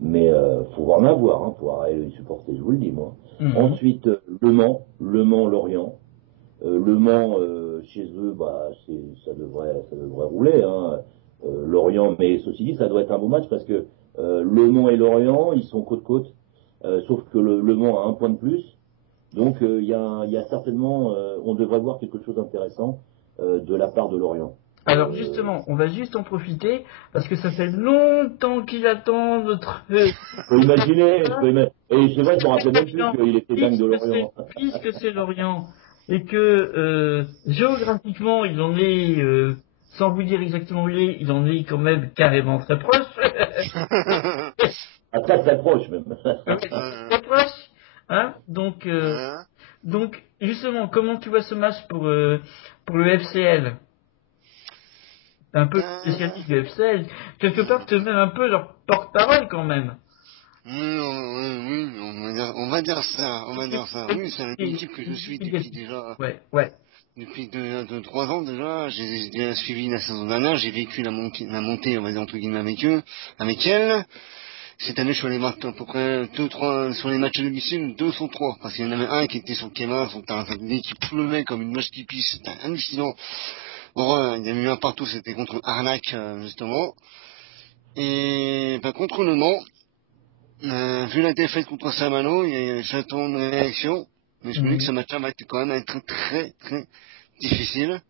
mais faut en avoir pour aller le supporter, je vous le dis moi. Mm-hmm. Ensuite Le Mans-Lorient. Le Mans, chez eux, ça devrait rouler. Lorient, mais ceci dit, ça doit être un beau match parce que Le Mans et Lorient, ils sont côte-côte, sauf que le Mans a un point de plus. Donc il y a certainement, on devrait voir quelque chose d'intéressant de la part de Lorient. Alors justement, on va juste en profiter parce que ça fait longtemps qu'il attend notre. Je peux imaginer. Et c'est vrai, je me rappelais même plus qu'il était dingue de Lorient. Puisque c'est Lorient. Et que géographiquement, il en est, sans vous dire exactement où il en est quand même carrément très proche. Très proche même. Très proche. Donc, justement, comment tu vois ce match pour le FCL? Un peu spécialiste du FCL. Quelque part, tu es même un peu leur porte-parole quand même. Oui, on va dire ça. Oui, c'est une équipe que je suis depuis déjà. Depuis 2-3 ans déjà. J'ai déjà suivi la saison dernière. J'ai vécu la montée, on va dire entre guillemets avec elle. Cette année, je suis allé voir à peu près 2-3 sur les matchs de domicile, 2 sur 3. Parce qu'il y en avait un qui était sur le Kéma, son terrain qui pleuvait comme une moche qui pisse. C'était hallucinant. Bon, il y a eu un partout, c'était contre Arnac, justement. Et contre Le Mans, vu la défaite contre Saint-Malo, j'attends une réaction, mais je me dis que ce match-là va quand même être très, très difficile.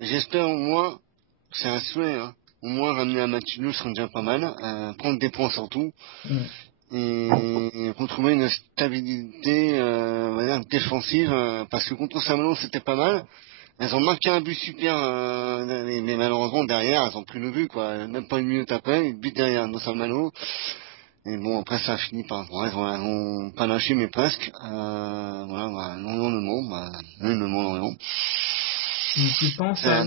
J'espère au moins, c'est un souhait, au moins ramener un match nul serait déjà pas mal, prendre des points surtout, et retrouver une stabilité, on va dire, défensive, parce que contre Saint-Malo, c'était pas mal. Elles ont marqué un but super, mais malheureusement derrière, elles ont pris le but, quoi. Même pas une minute après, le but derrière nos Saint-Malo. Et bon, après ça a fini par, elles ont pas lâché, mais presque. Lorient. Tu penses à un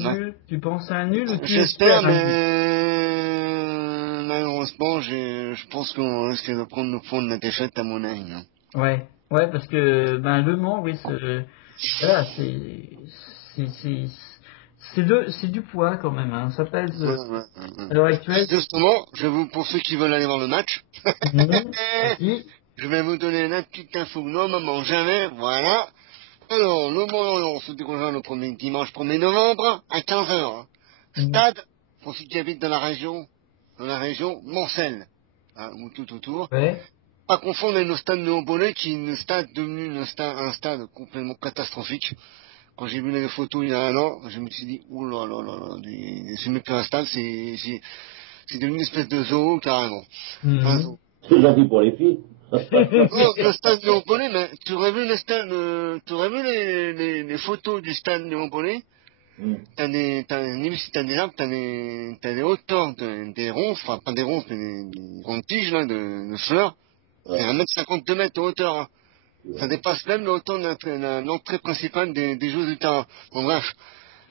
nul ou tu j'espère, mais malheureusement, je pense qu'on risque de prendre le fond de la défaite à mon avis. Ouais, parce que Le Mans, oui, voilà, c'est du poids quand même, ça pèse à l'heure actuelle. Justement, pour ceux qui veulent aller voir le match, je vais vous donner une petite info. Normalement, jamais, voilà. Alors, Le Mans, on se déroulera le dimanche 1er novembre à 15h. Stade, pour ceux qui habitent dans la région Mancel, ou tout autour. Ouais. Pas confondre avec le stade Léon Bonnet, qui est devenu un stade complètement catastrophique. Quand j'ai vu les photos il y a un an, je me suis dit, oh là là là là, c'est même plus un stade, c'est devenu une espèce de zoo, carrément. C'est gentil pour les filles. Le stade Léon Bonnet, mais tu aurais vu les photos du stade Léon Bonnet, t'as des arbres, t'as des hauteurs, des ronces, enfin pas des ronces, mais des grandes tiges, là, de fleurs. C'est 1m50, 2 mètres de hauteur, Ça dépasse même le hauteur de l'entrée principale des jeux du terrain. Bon, bref.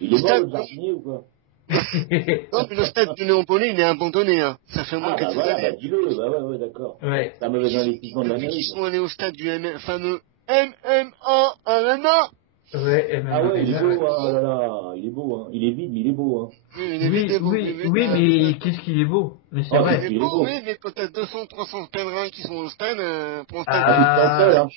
Il est mort, le jardinier, ou quoi? Non, mais le stade de Léon Bonnet, il est abandonné, Ça fait au moins 4 années. Dis-le, ouais, d'accord. C'est un mauvais investissement de la mairie. Ils sont allés au stade du fameux MMA Arena. Ouais, et même Ah ouais, il est Arena, beau, hein, oh là là, il est beau, hein. Il est vide, mais il est beau, hein. Oui, il est Oui, vite et beau, oui, il est vite, oui, mais qu'est-ce qu'il est beau. Mais c'est Oh, vrai. il est il est beau, beau. oui, mais quand t'as 200, 300 pèlerins qui sont au stade, pour un stade Ah, il se sent seul, Ah, hein.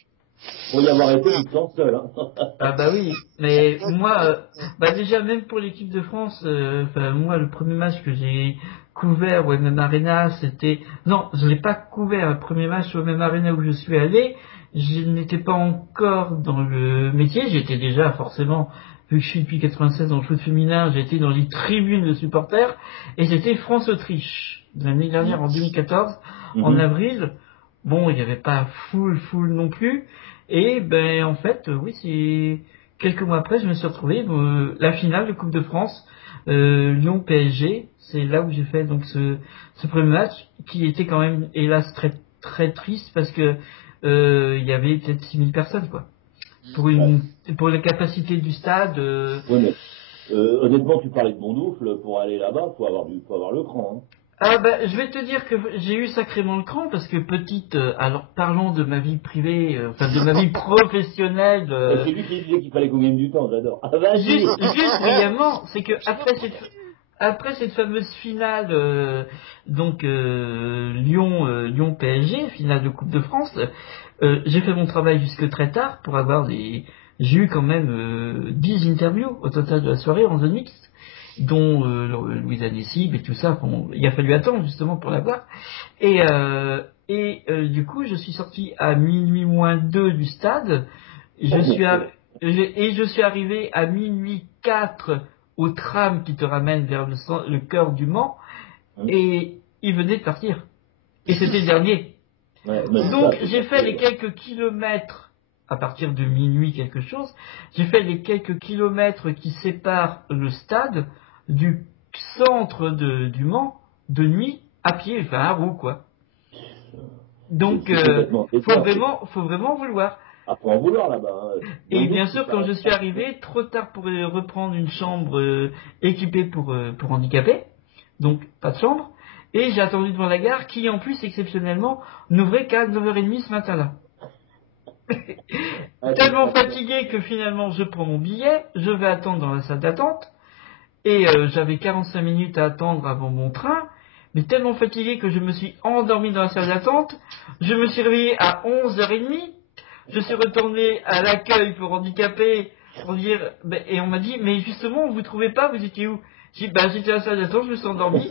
Pour y avoir été, voilà. il se sent seul, hein. ah bah oui. Mais moi, bah déjà même pour l'équipe de France, enfin, moi le premier match que j'ai couvert au MM Arena, c'était non, je l'ai pas couvert. Le premier match au MM Arena où je suis allé, je n'étais pas encore dans le métier. J'étais déjà forcément, vu que je suis depuis 96 dans le foot féminin, j'étais dans les tribunes de supporters et c'était France-Autriche l'année dernière en 2014 en Mhm. avril. Bon, il n'y avait pas full non plus. Et ben en fait, oui, c'est quelques mois après, je me suis retrouvé la finale de Coupe de France, Lyon PSG. C'est là où j'ai fait donc ce premier match qui était quand même hélas très triste parce que il y avait peut-être 6000 personnes quoi. Ouais. Pour la capacité du stade. Ouais, mais, honnêtement, tu parlais de Bondoufle, pour aller là-bas, faut avoir le cran, hein. Ah bah, je vais te dire que j'ai eu sacrément le cran parce que petite, alors parlons de ma vie privée, enfin de ma vie professionnelle. C'est lui qui disait qu'il fallait qu'on gagne du temps, j'adore. Ah, vas-y! Juste brièvement, c'est que après cette fameuse finale, donc Lyon PSG, finale de Coupe de France, j'ai fait mon travail jusque très tard pour avoir j'ai eu quand même 10 interviews au total de la soirée en zone mixte, dont Louise Anessib et tout ça. Bon, il a fallu attendre justement pour l'avoir. Du coup, je suis sorti à minuit moins 2 du stade. Je suis, je suis arrivé à minuit 4 au tram qui te ramène vers le cœur du Mans, et il venait de partir. Et c'était le dernier. Ouais, mais Donc ça, j'ai fait les quelques kilomètres, à partir de minuit quelque chose, j'ai fait les quelques kilomètres qui séparent le stade du centre du Mans de nuit, à pied, enfin à roue quoi. Donc c'est complètement faut vraiment vouloir. Après en vouloir là-bas, hein. Et bien Bondoufle, sûr, quand je suis arrivé, trop tard pour reprendre une chambre équipée pour handicapés, donc pas de chambre, et j'ai attendu devant la gare, qui en plus, exceptionnellement, n'ouvrait qu'à 9h30 ce matin-là. Tellement fatigué que finalement, je prends mon billet, je vais attendre dans la salle d'attente, et j'avais 45 minutes à attendre avant mon train, mais tellement fatigué que je me suis endormi dans la salle d'attente, je me suis réveillé à 11h30, je suis retourné à l'accueil pour handicapés pour dire, et on m'a dit, mais justement, vous trouvez pas, vous étiez où? J'ai dit, j'étais à la salle d'attente, je me suis endormi,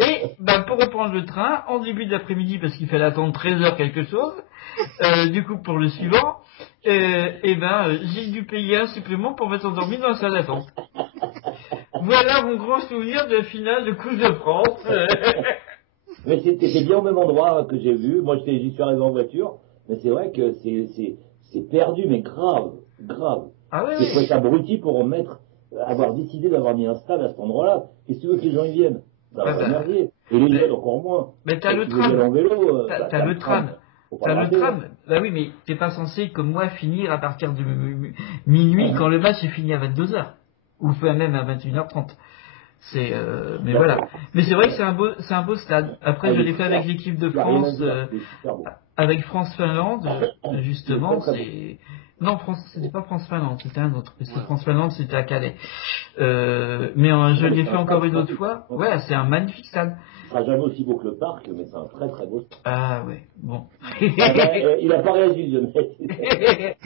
et pour reprendre le train, en début d'après-midi, parce qu'il fallait attendre 13h quelque chose, du coup pour le suivant, j'ai dû payer un supplément pour m'être endormi dans la salle d'attente. Voilà mon grand souvenir de la finale de Coupe de France. Mais c'était bien au même endroit que j'ai vu. Moi, j'y suis arrivé en voiture. Mais c'est vrai que c'est perdu, mais grave. Ah ouais, J'ai trouvé ça abruti pour avoir décidé d'avoir mis un stade à cet endroit-là. Qu'est-ce que tu veux que les gens y viennent? Ça va merdier. Et les jeunes encore moins. Mais t'as le Tu veux y aller tram. en vélo, T'as le tram. Faut pas T'as le rater, hein. tram. Bah oui, mais t'es pas censé, comme moi, finir à partir de minuit quand le match est fini à 22h. Ou même à 21h30. Mais voilà. Mais c'est vrai que c'est un beau stade. Après, je l'ai fait avec l'équipe de France, avec France-Finlande, justement, non, c'était pas France-Finlande, c'était un autre. Parce que France-Finlande, c'était à Calais. Mais je l'ai fait encore une autre fois. Ouais, c'est un magnifique stade. Il sera jamais aussi beau que le parc, mais c'est un très très beau stade. Ah ouais, bon. Il a pas réagi, Lionel.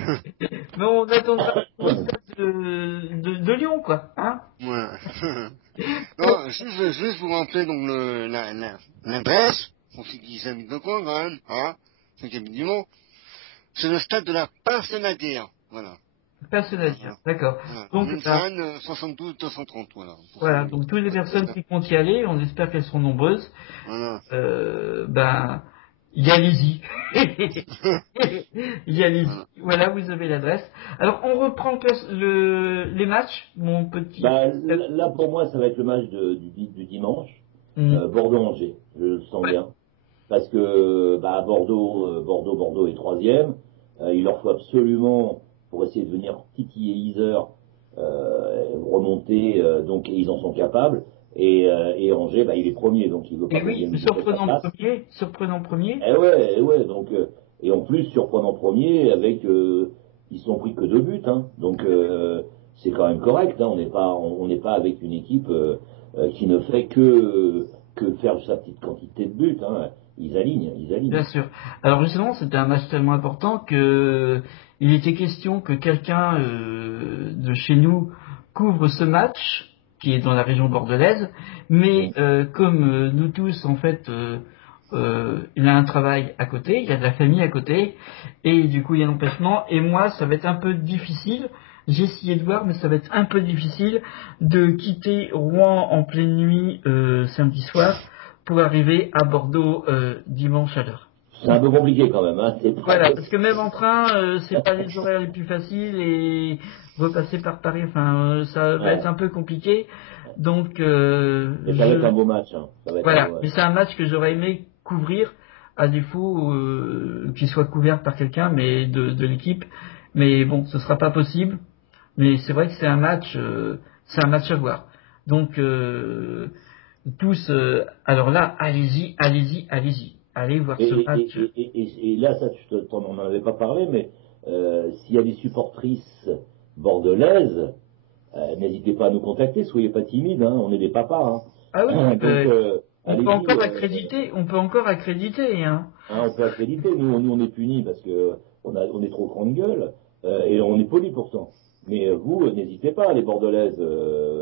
Mais on attendra le stade de Lyon, quoi. Hein? Ouais. Non, juste vous rappeler donc l'adresse, pour ceux qui habitent le coin quand même, hein, ceux qui habitent du Mans, c'est le stade de la Pincenadière, voilà. Personnalisé, d'accord. Voilà. Donc, Une fan, 72 230, voilà. Voilà, donc toutes les personnes qui comptent y aller, on espère qu'elles seront nombreuses. Voilà. Y allez-y. Y allez-y. Voilà, vous avez l'adresse. Alors, on reprend les matchs, mon petit... Là, pour moi, ça va être le match du dimanche. Bordeaux-Angers, je le sens bien. Parce que Bordeaux est troisième. Il leur faut absolument, pour essayer de venir titiller Yzeure, remonter, donc et ils en sont capables. Et Angers, il est premier, donc il veut pas. Et oui, surprenant premier. Ouais, donc et en plus surprenant premier avec ils se sont pris que 2 buts, hein. Donc c'est quand même correct, hein. On n'est pas avec une équipe qui ne fait que faire sa petite quantité de buts, hein. Ils alignent. Bien sûr. Alors justement, c'était un match tellement important que il était question que quelqu'un de chez nous couvre ce match, qui est dans la région bordelaise, mais comme nous tous, en fait, il a un travail à côté, il y a de la famille à côté, et du coup il y a un empêchement, et moi ça va être un peu difficile, j'ai essayé de voir, mais ça va être un peu difficile de quitter Rouen en pleine nuit samedi soir pour arriver à Bordeaux dimanche à l'heure. C'est un peu compliqué quand même, hein. Voilà, parce que même en train, c'est pas les horaires les plus faciles, et repasser par Paris, enfin, ça va être un peu compliqué. Donc, mais ça va être un beau match, hein. Ça va être voilà, un beau match. mais c'est un match que j'aurais aimé couvrir, à défaut qu'il soit couvert par quelqu'un, mais de l'équipe. Mais bon, ce sera pas possible. Mais c'est vrai que c'est un match à voir. Donc, tous, alors là, allez-y. Allez voir ce match. Et là, ça, t'en en avais pas parlé, mais s'il y a des supportrices bordelaises, n'hésitez pas à nous contacter, soyez pas timides, hein, on est des papas. Hein. Ah oui, Donc, on peut encore accréditer, on peut accréditer, hein. Hein, on peut accréditer, nous on est punis parce que on est trop grande gueule, et on est poli pourtant. Mais vous, n'hésitez pas, les bordelaises,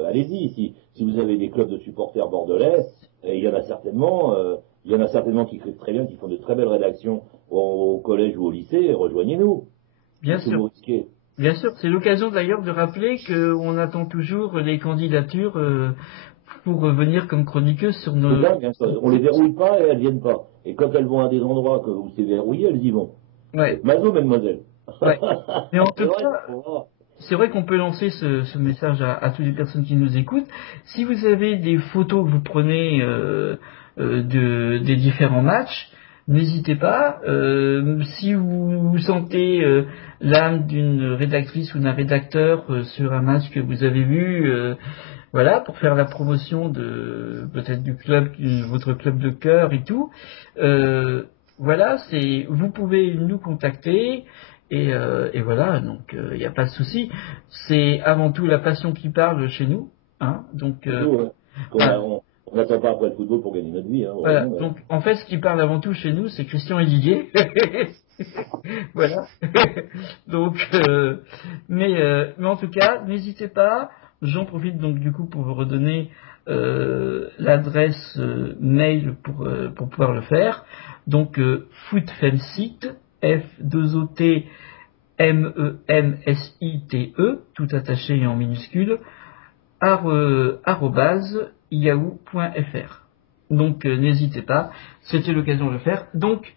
allez-y, si vous avez des clubs de supporters bordelais, il y en a certainement qui écrivent très bien, qui font de très belles rédactions au collège ou au lycée, rejoignez-nous. Bien sûr. Bien sûr, c'est l'occasion d'ailleurs de rappeler qu'on attend toujours les candidatures pour venir comme chroniqueuse sur nos... On les verrouille pas et elles viennent pas. Et quand elles vont à des endroits où c'est verrouillé, elles y vont. Ouais. Mazo, mademoiselle. Ouais. Mais en tout cas, c'est vrai qu'on peut lancer ce message à toutes les personnes qui nous écoutent. Si vous avez des photos que vous prenez des différents matchs, n'hésitez pas. Si vous sentez l'âme d'une rédactrice ou d'un rédacteur sur un match que vous avez vu, voilà, pour faire la promotion de peut-être du club, votre club de cœur et tout. Voilà, vous pouvez nous contacter. Et voilà, donc il n'y a pas de souci. C'est avant tout la passion qui parle chez nous, hein. Donc on n'attend pas après le football pour gagner notre vie. Hein, voilà. Donc en fait, ce qui parle avant tout chez nous, c'est Christian et Didier. Voilà. Donc, mais en tout cas, n'hésitez pas. J'en profite donc du coup pour vous redonner l'adresse mail pour pouvoir le faire. Donc footfemsite, F2OT MEMSITE, tout attaché et en minuscule, @yahoo.fr. Donc n'hésitez pas, c'était l'occasion de le faire. Donc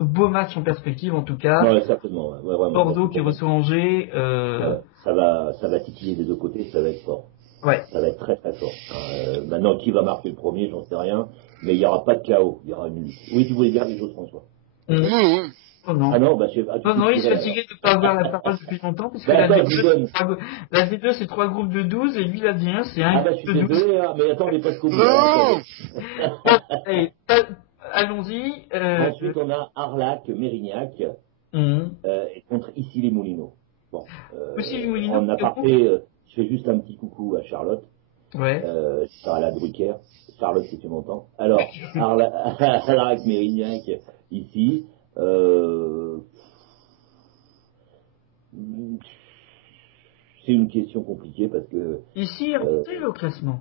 beau match en perspective en tout cas. Ouais, certainement. Ouais, vraiment, Bordeaux qui reçoit Angers. Ça va titiller des deux côtés, ça va être fort. Ouais. Ça va être très très fort. Maintenant, qui va marquer le premier, j'en sais rien, mais il n'y aura pas de chaos, il y aura une lutte. Oui, tu voulais dire des choses, François. Oh non. Ah non, bah, non, il se fatiguait de ne pas avoir la parole depuis longtemps, parce que la D2 c'est 3 groupes de 12, et lui la D1 c'est un groupe de 12. Ah bah je suis désolé, hein, mais attends, on n'est pas jusqu'au bout. Allons-y. Ensuite, on a Arlac, Mérignac, et contre Issy-les-Moulineaux. Bon, en aparté, je fais juste un petit coucou à Charlotte. Ouais. À Drucker. Charlotte, si tu m'entends. Alors, Arlac, Mérignac, ici. C'est une question compliquée parce que... Ici, il est remonté au classement.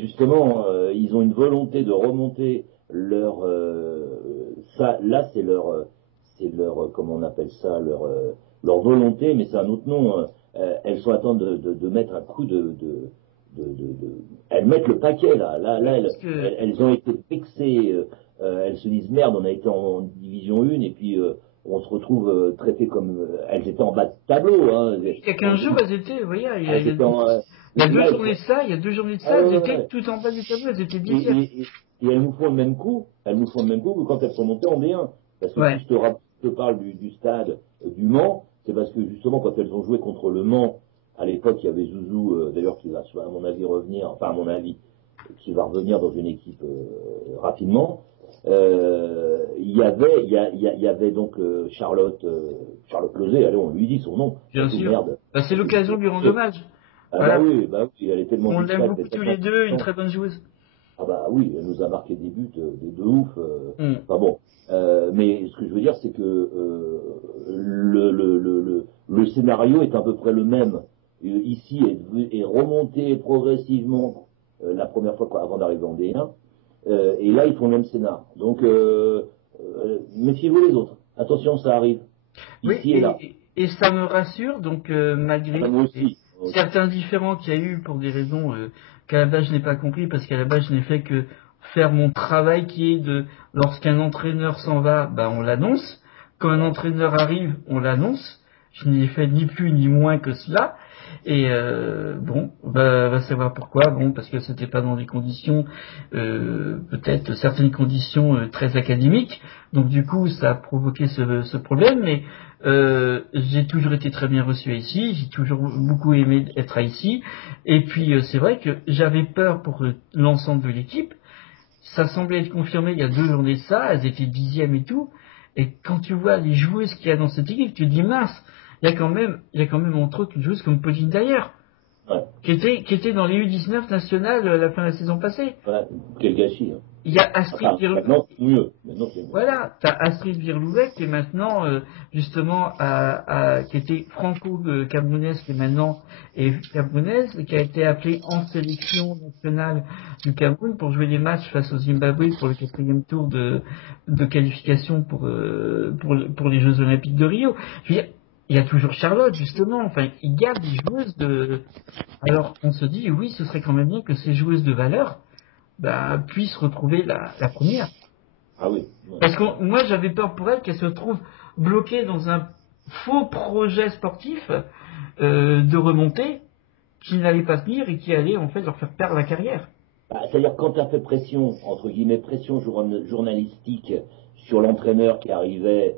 Justement, ils ont une volonté de remonter leur... ça, là, c'est leur... comment on appelle ça, leur volonté, mais c'est un autre nom. Elles sont attentes de mettre un coup elles mettent le paquet là. Elles ont été fixées. Elles se disent merde, on a été en division 1 et puis on se retrouve traité comme elles étaient en bas de tableau. Hein. Il y a 15 jours, elles étaient, vous voyez, il y a 2 journées de ça, elles étaient tout en bas du tableau, elles étaient bien. Et elles nous font le même coup, que quand elles sont montées en B1. Parce que si je te parle du stade du Mans, c'est parce que justement quand elles ont joué contre le Mans, à l'époque il y avait Zouzou, d'ailleurs qui va à mon avis revenir, qui va revenir dans une équipe rapidement. il y avait donc Charlotte Lozé, allez, on lui dit son nom. Bien sûr. Merde. Bah, c'est l'occasion de lui rendre hommage. Ah Voilà. bah oui, elle est tellement on discrète, l'aime beaucoup tous les deux, une très bonne joueuse. Ah bah oui, elle nous a marqué des buts de ouf. Enfin bon, mais ce que je veux dire, c'est que le scénario est à peu près le même. Ici est remonté progressivement la première fois avant d'arriver en D1, et là ils font le même scénar. Donc méfiez-vous les autres. Attention, ça arrive. Ici et là. Et ça me rassure, donc malgré moi aussi. certains différends qu'il y a eu pour des raisons qu'à la base je n'ai pas compris, parce qu'à la base je n'ai fait que faire mon travail qui est de, lorsqu'un entraîneur s'en va, bah, on l'annonce. Quand un entraîneur arrive, on l'annonce. Je n'ai fait ni plus ni moins que cela. Et bon, va savoir pourquoi. Bon, parce que c'était pas dans des conditions, peut-être certaines conditions très académiques. Donc du coup, ça a provoqué ce problème. Mais j'ai toujours été très bien reçu ici. J'ai toujours beaucoup aimé être ici. Et puis c'est vrai que j'avais peur pour l'ensemble de l'équipe. Ça semblait être confirmé il y a 2 journées de ça. Elles étaient 10e et tout. Et quand tu vois les joueuses qu'il y a dans cette équipe, tu te dis mince. Il y a quand même entre autres une joueuse comme Pauline Daillard, qui était dans les U19 nationales à la fin de la saison passée. Voilà, quel gâchis. Hein. Il y a Astrid Virlouvet. Maintenant c'est mieux. Voilà, tu as Astrid Virlouvet qui est maintenant justement qui était franco-camerounaise, qui est maintenant camerounaise, qui a été appelée en sélection nationale du Cameroun pour jouer les matchs face au Zimbabwe pour le 4e tour de qualification pour les Jeux Olympiques de Rio. Je veux dire, il y a toujours Charlotte, justement. Enfin, il garde des joueuses de... Alors, on se dit, oui, ce serait quand même bien que ces joueuses de valeur puissent retrouver la première. Ah oui. Ouais. Parce que moi, j'avais peur pour elles qu'elles se trouvent bloquées dans un faux projet sportif de remontée qui n'allait pas tenir et qui allait, en fait, leur faire perdre la carrière. C'est-à-dire, quand tu as fait pression, entre guillemets, pression journalistique sur l'entraîneur qui arrivait...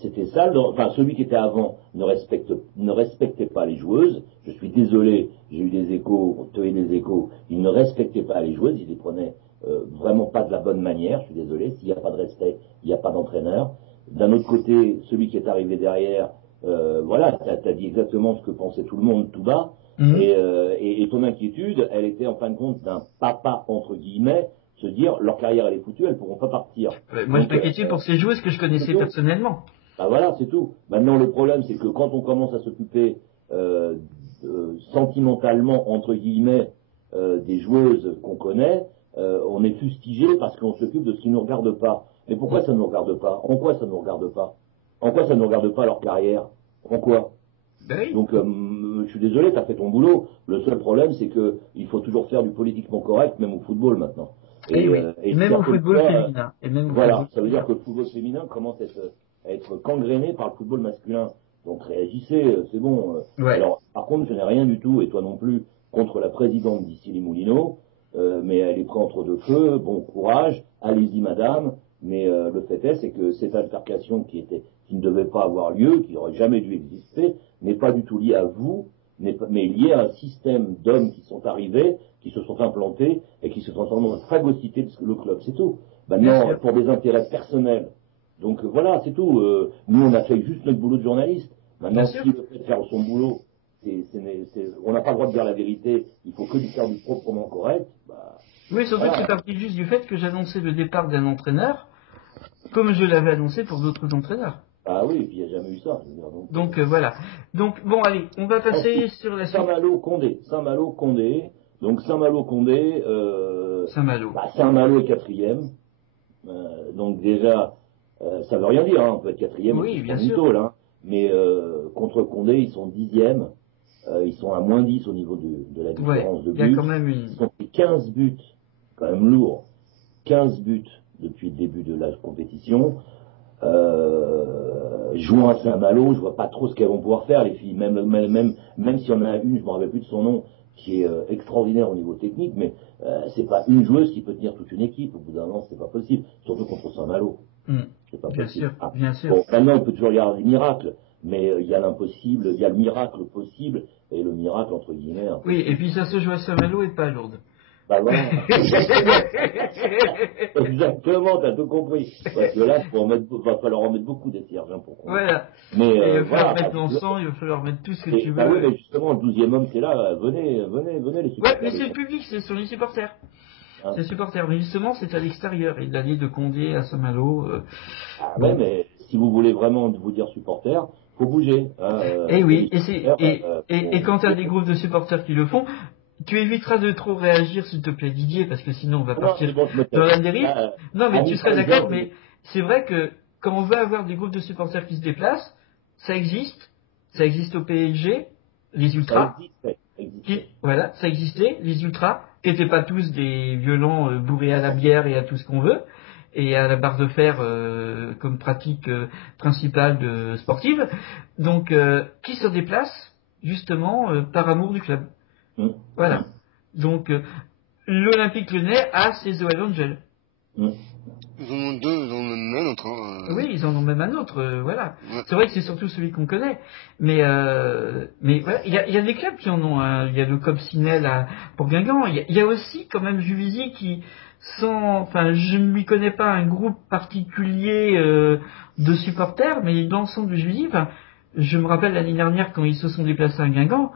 c'était ça, enfin celui qui était avant ne respectait pas les joueuses. Je suis désolé, j'ai eu des échos, il ne respectait pas les joueuses, il les prenait vraiment pas de la bonne manière. Je suis désolé, s'il n'y a pas de respect, il n'y a pas d'entraîneur. D'un autre côté, celui qui est arrivé derrière, voilà, t'as dit exactement ce que pensait tout le monde tout bas. Et ton inquiétude, elle était en fin de compte d'un papa entre guillemets, se dire leur carrière elle est foutue, elles pourront pas partir. Moi je m'inquiétais pour ces joueuses que je connaissais personnellement. Bah voilà, c'est tout. Maintenant le problème c'est que quand on commence à s'occuper sentimentalement entre guillemets des joueuses qu'on connaît, on est fustigé parce qu'on s'occupe de ce qui ne nous regarde pas. Mais pourquoi ça ne nous regarde pas? En quoi ça ne nous regarde pas? En quoi ça ne nous regarde pas leur carrière? En quoi? Oui. Donc je suis désolé, tu as fait ton boulot. Le seul problème c'est que il faut toujours faire du politiquement correct, même au football maintenant. Et même au football féminin. Voilà, ça veut dire que le football féminin commence à être gangréné par le football masculin. Donc réagissez, c'est bon. Ouais. Alors, par contre, je n'ai rien du tout, et toi non plus, contre la présidente d'Issy les Moulineaux, mais elle est prise entre 2 feux, bon courage, allez-y madame, mais le fait est, c'est que cette altercation qui ne devait pas avoir lieu, qui n'aurait jamais dû exister, n'est pas du tout liée à vous, mais liée à un système d'hommes qui sont arrivés, qui se sont implantés et qui se sont en train de phagocyter le club, c'est tout. Maintenant, pour des intérêts personnels. Donc voilà, c'est tout. Nous, on a fait juste notre boulot de journaliste. Maintenant, si le fait de faire son boulot, on n'a pas le droit de dire la vérité, il faut que lui faire du proprement correct. Oui, surtout que c'est parti juste du fait que j'annonçais le départ d'un entraîneur, comme je l'avais annoncé pour d'autres entraîneurs. Ah oui, et puis il n'y a jamais eu ça. Donc voilà. Donc bon, allez, on va passer sur la suite. Saint-Malo-Condé. Donc Saint-Malo-Condé. Saint-Malo. Saint-Malo est 4e. Donc déjà, ça veut rien dire, hein, on peut être 4e. Oui, bien sûr. Là, mais contre Condé, ils sont 10e. Ils sont à moins 10 au niveau de la différence de but. Il y a quand même Ils ont fait 15 buts, quand même lourd. 15 buts depuis le début de la compétition. Jouant à Saint-Malo, je vois pas trop ce qu'elles vont pouvoir faire, les filles. Même s'il y en a une, je me rappelle plus de son nom, qui est extraordinaire au niveau technique, mais c'est pas une joueuse qui peut tenir toute une équipe. Au bout d'un an, c'est pas possible. Surtout contre Saint-Malo. C'est pas possible. Bien sûr. Bon, maintenant, on peut toujours regarder les miracles, mais il y a l'impossible, il y a le miracle possible, et le miracle entre guillemets. Oui, et puis ça se joue à Saint-Malo et pas à Lourdes. Bah voilà. Exactement, t'as tout compris. Parce que là, va falloir en mettre beaucoup des cierges pour qu'on. Voilà. Mais il va falloir voilà, mettre l'encens, il va falloir mettre tout ce que tu veux. Bah oui, mais justement, le 12e homme, c'est là, venez les supporters. Ouais, mais c'est le public, ce sont les supporters. Hein. C'est les supporters, mais justement, c'est à l'extérieur. Et l'allée de Condé à Saint-Malo. Ah bon. Ouais, mais si vous voulez vraiment vous dire supporter, faut bouger. Et oui, et quand tu as des groupes de supporters qui le font, tu éviteras de trop réagir, s'il te plaît, Didier, parce que sinon on va partir dans la dérive. Non, mais tu serais d'accord, mais c'est vrai que quand on veut avoir des groupes de supporters qui se déplacent, ça existe. Ça existe au PSG, les ultras. Voilà, ça existait, les ultras, qui n'étaient pas tous des violents bourrés à la bière et à tout ce qu'on veut, et à la barre de fer comme pratique principale sportive. Donc, qui se déplacent justement par amour du club. Voilà. Donc, l'Olympique Lyonnais a ses OL Angels. Ils en ont deux, ils en ont même un autre. Oui, ils en ont même un autre, voilà. Ouais. C'est vrai que c'est surtout celui qu'on connaît. Mais voilà, il y a des clubs qui en ont un. Il y a le Copsinel pour Guingamp. Il y a aussi quand même Juvisy qui, enfin, je ne lui connais pas un groupe particulier de supporters, mais l'ensemble de Juvisy, enfin, je me rappelle l'année dernière quand ils se sont déplacés à Guingamp,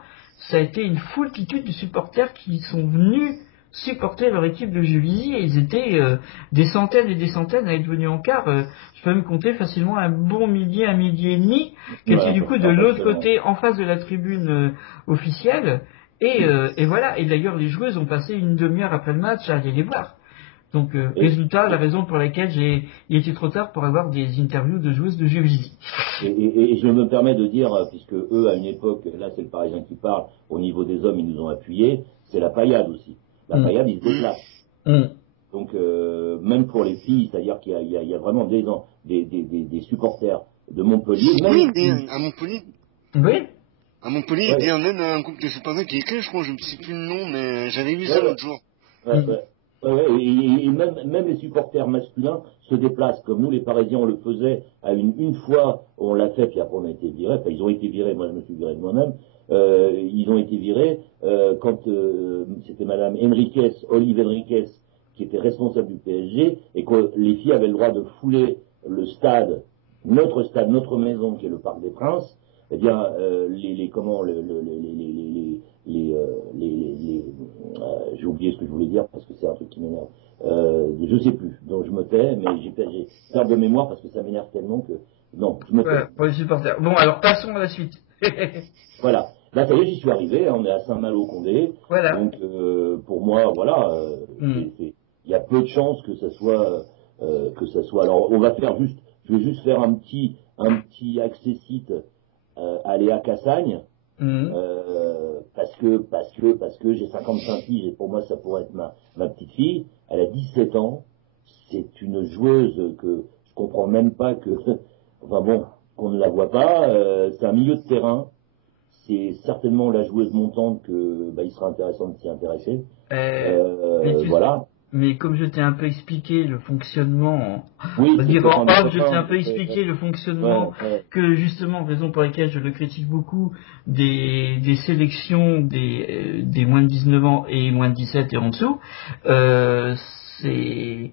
ça a été une foultitude de supporters qui sont venus supporter leur équipe de Juvisy et ils étaient des centaines et des centaines à être venus en quart. Je peux même compter facilement un midi et demi, qui était du coup de l'autre côté, en face de la tribune officielle. Et voilà. Et d'ailleurs, les joueuses ont passé une demi-heure après le match à aller les voir. Donc, résultat, la raison pour laquelle il était trop tard pour avoir des interviews de joueuses de Juvisy. Et je me permets de dire, puisque eux, à une époque, là c'est le Parisien qui parle, au niveau des hommes, ils nous ont appuyés, c'est la paillade aussi. La paillade, ils se déplacent. Donc, même pour les filles, c'est-à-dire qu'il y a vraiment des supporters de Montpellier. Oui, à Montpellier. Oui. À Montpellier, il y a même un groupe de supporters qui est écrit, je crois, je ne sais plus le nom, mais j'avais vu ça l'autre jour. Et même les supporters masculins se déplacent, comme nous les Parisiens on le faisait à une fois, on l'a fait, puis après on a été virés, enfin ils ont été virés, moi je me suis viré de moi-même, ils ont été virés quand c'était madame Olive Enriquez, qui était responsable du PSG, et que les filles avaient le droit de fouler le stade, notre maison qui est le Parc des Princes. Eh bien, j'ai oublié ce que je voulais dire parce que c'est un truc qui m'énerve. Je sais plus, donc je me tais, mais j'ai peur de mémoire parce que ça m'énerve tellement que non, je me tais. Voilà, pour les supporters. Bon, alors passons à la suite. Voilà. Là, ça y est, j'y suis arrivé. On est à Saint-Malo-Condé. Voilà. Donc, pour moi, voilà, il y a peu de chances que ça soit. Alors, on va faire juste. Je vais juste faire un petit accessite à Léa Cassagne. Parce que j'ai 55 filles et pour moi ça pourrait être ma petite fille. Elle a 17 ans. C'est une joueuse que je comprends même pas qu'on ne la voit pas. C'est un milieu de terrain. C'est certainement la joueuse montante que il sera intéressant de s'y intéresser. Voilà. Mais comme je t'ai un peu expliqué le fonctionnement, oui, je t'ai un peu expliqué le fonctionnement que justement, raison pour laquelle je le critique beaucoup, des sélections des moins de 19 ans et moins de 17 et en dessous, c'est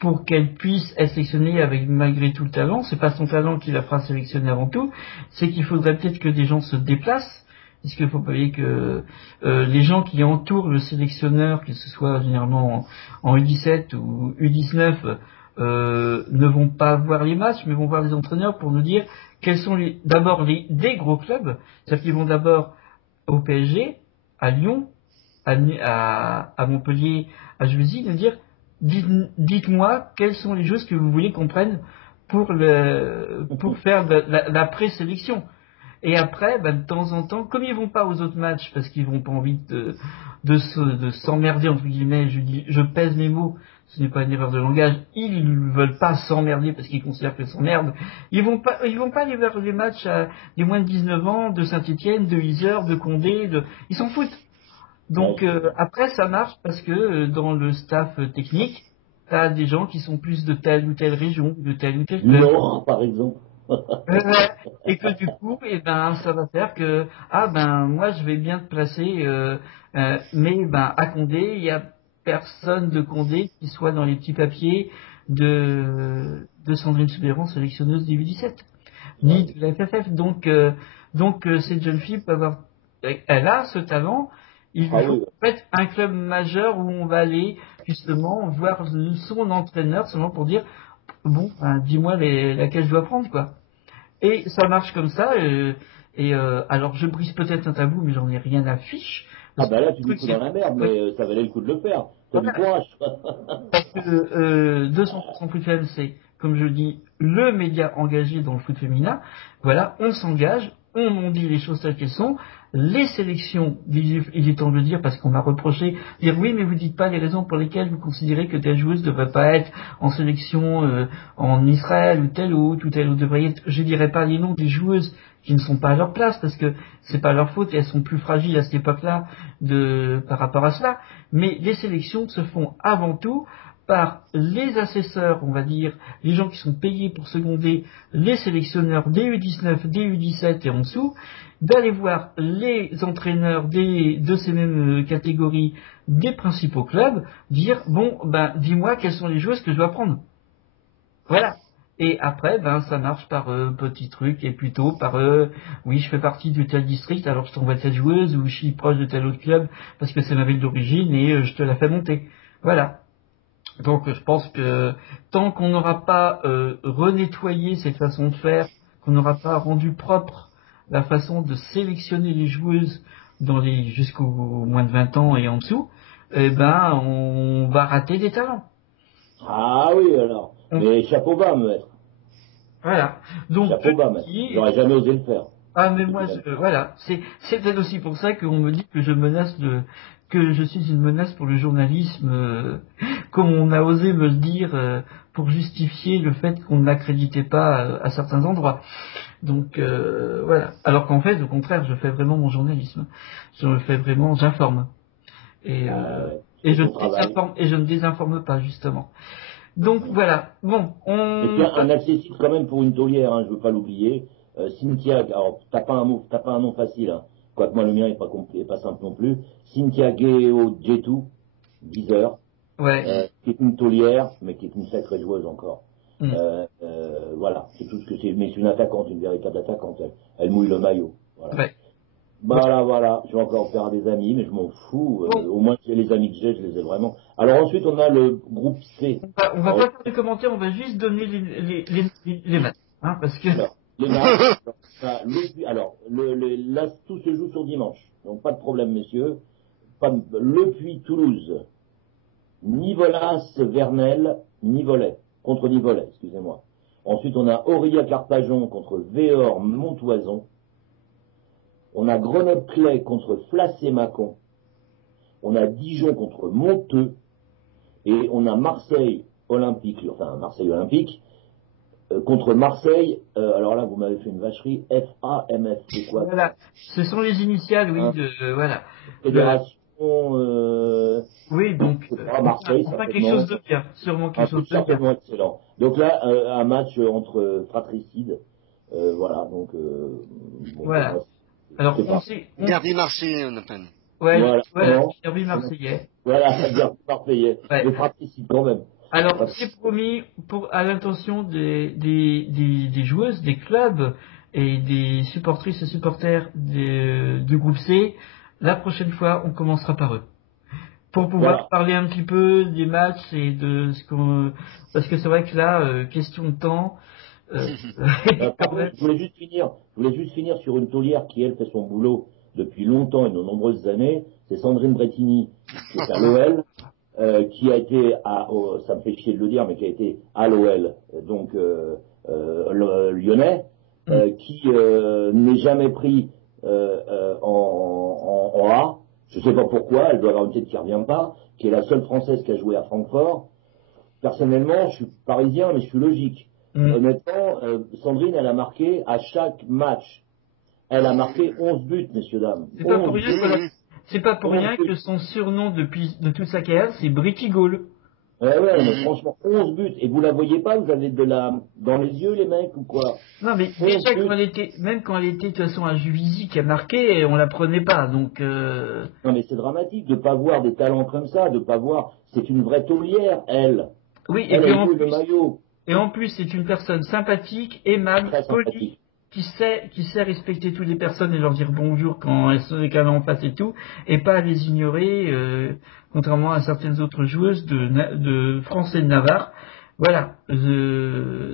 pour qu'elle puisse être sélectionnée avec malgré tout le talent. C'est pas son talent qui la fera sélectionner avant tout, c'est qu'il faudrait peut-être que des gens se déplacent. Parce qu'il faut pas oublier que les gens qui entourent le sélectionneur, que ce soit généralement en U17 ou U19, ne vont pas voir les matchs, mais vont voir les entraîneurs pour nous dire quels sont d'abord des gros clubs. C'est-à-dire qu'ils vont d'abord au PSG, à Lyon, à Montpellier, à Juvisy, nous dire dites-moi quelles sont les choses que vous voulez qu'on prenne pour faire la présélection. Et après, de temps en temps, comme ils vont pas aux autres matchs parce qu'ils n'ont pas envie de s'emmerder entre guillemets, je pèse mes mots, ce n'est pas une erreur de langage, ils ne veulent pas s'emmerder parce qu'ils considèrent qu'ils s'emmerdent. Ils vont pas aller vers les matchs des moins de 19 ans, de Saint-Étienne, de Yzeure, de Condé, ils s'en foutent. Donc après ça marche parce que dans le staff technique, tu as des gens qui sont plus de telle ou telle région, de tel ou tel club. Non, par exemple. Et que du coup, ça va faire que moi je vais bien te placer, mais à Condé il y a personne de Condé qui soit dans les petits papiers de Sandrine Soubeyran, sélectionneuse du U17, ni de la FFF. Donc cette jeune fille peut avoir, elle a ce talent. Il faut en fait un club majeur où on va aller justement voir son entraîneur seulement pour dire bon, dis-moi laquelle je dois prendre, quoi. Et ça marche comme ça. Alors je brise peut-être un tabou, mais j'en ai rien à fiche. Ah bah là tu me fous dans la merde, mais ça valait le coup de le faire. T'as du courage. Parce que 200% foot FM, c'est, comme je dis, le média engagé dans le foot féminin. Voilà, on s'engage, on dit les choses telles qu'elles sont. Les sélections, il est temps de le dire, parce qu'on m'a reproché, dire oui, mais vous dites pas les raisons pour lesquelles vous considérez que telle joueuse ne devrait pas être en sélection en Israël, ou telle autre devrait être. Je dirais pas les noms des joueuses qui ne sont pas à leur place, parce que c'est pas leur faute et elles sont plus fragiles à cette époque-là par rapport à cela. Mais les sélections se font avant tout par les assesseurs, on va dire, les gens qui sont payés pour seconder les sélectionneurs des U19, des U17 et en dessous, d'aller voir les entraîneurs de ces mêmes catégories des principaux clubs, dire bon, dis-moi quelles sont les joueuses que je dois prendre. Voilà. Et après, ça marche par petits trucs, et plutôt par oui, je fais partie de tel district, alors je t'envoie telle joueuse, ou je suis proche de tel autre club, parce que c'est ma ville d'origine, et je te la fais monter. Voilà. Donc je pense que tant qu'on n'aura pas renettoyé cette façon de faire, qu'on n'aura pas rendu propre la façon de sélectionner les joueuses jusqu'au moins de 20 ans et en dessous, on va rater des talents. Ah oui, alors. Mais chapeau bas, maître. Voilà. Donc, chapeau bas, maître. J'aurais jamais osé le faire. Ah, mais moi, voilà. C'est peut-être aussi pour ça qu'on me dit que je suis une menace pour le journalisme, comme on a osé me le dire, pour justifier le fait qu'on ne l'accréditait pas à certains endroits. Donc, voilà. Alors qu'en fait, au contraire, je fais vraiment mon journalisme. J'informe. Et je ne désinforme pas, justement. Donc voilà, bon, Et puis un accessible quand même pour une taulière, je veux pas l'oublier. Cynthia, alors t'as pas un nom facile, quoique moi le mien est pas simple non plus. Cynthia Jetu, 10 heures, qui est une taulière, mais qui est une sacrée joueuse encore. Voilà, c'est tout ce que c'est. Mais c'est une attaquante, une véritable attaquante. Elle mouille le maillot. Voilà. Ouais. Voilà, je vais encore faire des amis, mais je m'en fous. Au moins, les amis que j'ai, je les ai vraiment. Alors ensuite, on a le groupe C. On va pas faire de commentaires, on va juste donner les matchs. Parce que... Alors, les matchs, là, tout se joue sur dimanche. Donc pas de problème, messieurs. Le Puy-Toulouse, Nivolas-Vernel, Nivolais, contre Nivolais, excusez-moi. Ensuite, on a Aurillac-Arpajon contre Véor-Montoison. On a Grenoble-Claye contre Flacé-Mâcon. On a Dijon contre Monteux. Et on a Marseille-Olympique contre Marseille. Alors là, vous m'avez fait une vacherie. FAMF, c'est quoi? Voilà, ce sont les initiales, oui, voilà. Fédération... Oui, donc, Marseille, pas quelque chose de bien, sûrement quelque chose de bien. Excellent. Donc là, un match entre fratricides. Voilà, donc... voilà. Alors, Derby marseillais, on appelle. Voilà, derby marseillais. Voilà, derby marseillais. Le fratricide quand même. Alors, c'est promis à l'intention des joueuses, des clubs et des supportrices et supporters du groupe C. La prochaine fois, on commencera par eux. Pour pouvoir parler un petit peu des matchs et de ce qu'on... Parce que c'est vrai que là, question de temps... je voulais juste finir sur une taulière qui, elle, fait son boulot depuis longtemps et de nombreuses années. C'est Sandrine Brettini, qui est à l'OL, qui a été ça me fait chier de le dire, mais qui a été à l'OL, donc lyonnais, qui n'est jamais pris en A. Je sais pas pourquoi, elle doit avoir une tête qui revient pas, qui est la seule Française qui a joué à Francfort. Personnellement, je suis parisien, mais je suis logique. Honnêtement, Sandrine, elle a marqué à chaque match. Elle a marqué 11 buts, messieurs, dames. C'est pas pour rien que son surnom de toute sa carrière, c'est Bricky Gaulle. Ouais, mais franchement, 11 buts. Et vous la voyez pas, vous avez dans les yeux, les mecs, ou quoi? Non, mais déjà, même quand elle était de toute façon à Juvisy qui a marqué, on la prenait pas. Donc, Non, mais c'est dramatique de pas voir des talents comme ça, de pas voir. C'est une vraie taulière, elle. oui, Elle a joué le maillot. et en plus, c'est une personne sympathique, aimable, Très polie, sympathique. qui sait respecter toutes les personnes et leur dire bonjour quand elles sont en face et tout, et pas les ignorer, contrairement à certaines autres joueuses de France et de Navarre. Voilà,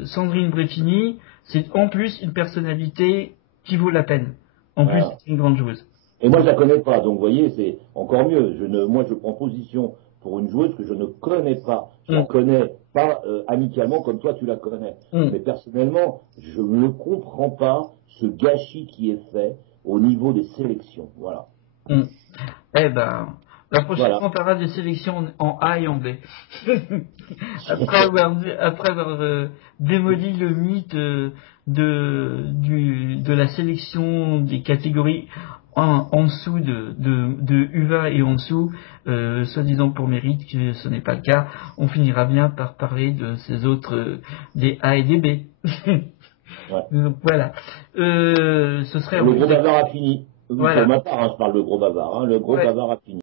Sandrine Breffini, c'est en plus une personnalité qui vaut la peine. En plus, Voilà. c'est une grande joueuse. Et moi, je la connais pas, donc vous voyez, c'est encore mieux. Moi, je prends position pour une joueuse que je ne connais pas. Je la connais pas amicalement comme toi, tu la connais. Mais personnellement, je ne comprends pas ce gâchis qui est fait au niveau des sélections. Voilà. Eh ben, la prochaine Voilà. fois, on parlera des sélections en A et en B. après avoir démoli le mythe de la sélection des catégories en dessous de U20 et en dessous, soi-disant pour mérite, que ce n'est pas le cas, on finira bien par parler de ces autres, des A et des B. Ouais. Donc voilà. Ce serait Le gros bavard a fini. Voilà. Pour ma part, je parle de gros bavard. Le gros bavard a fini.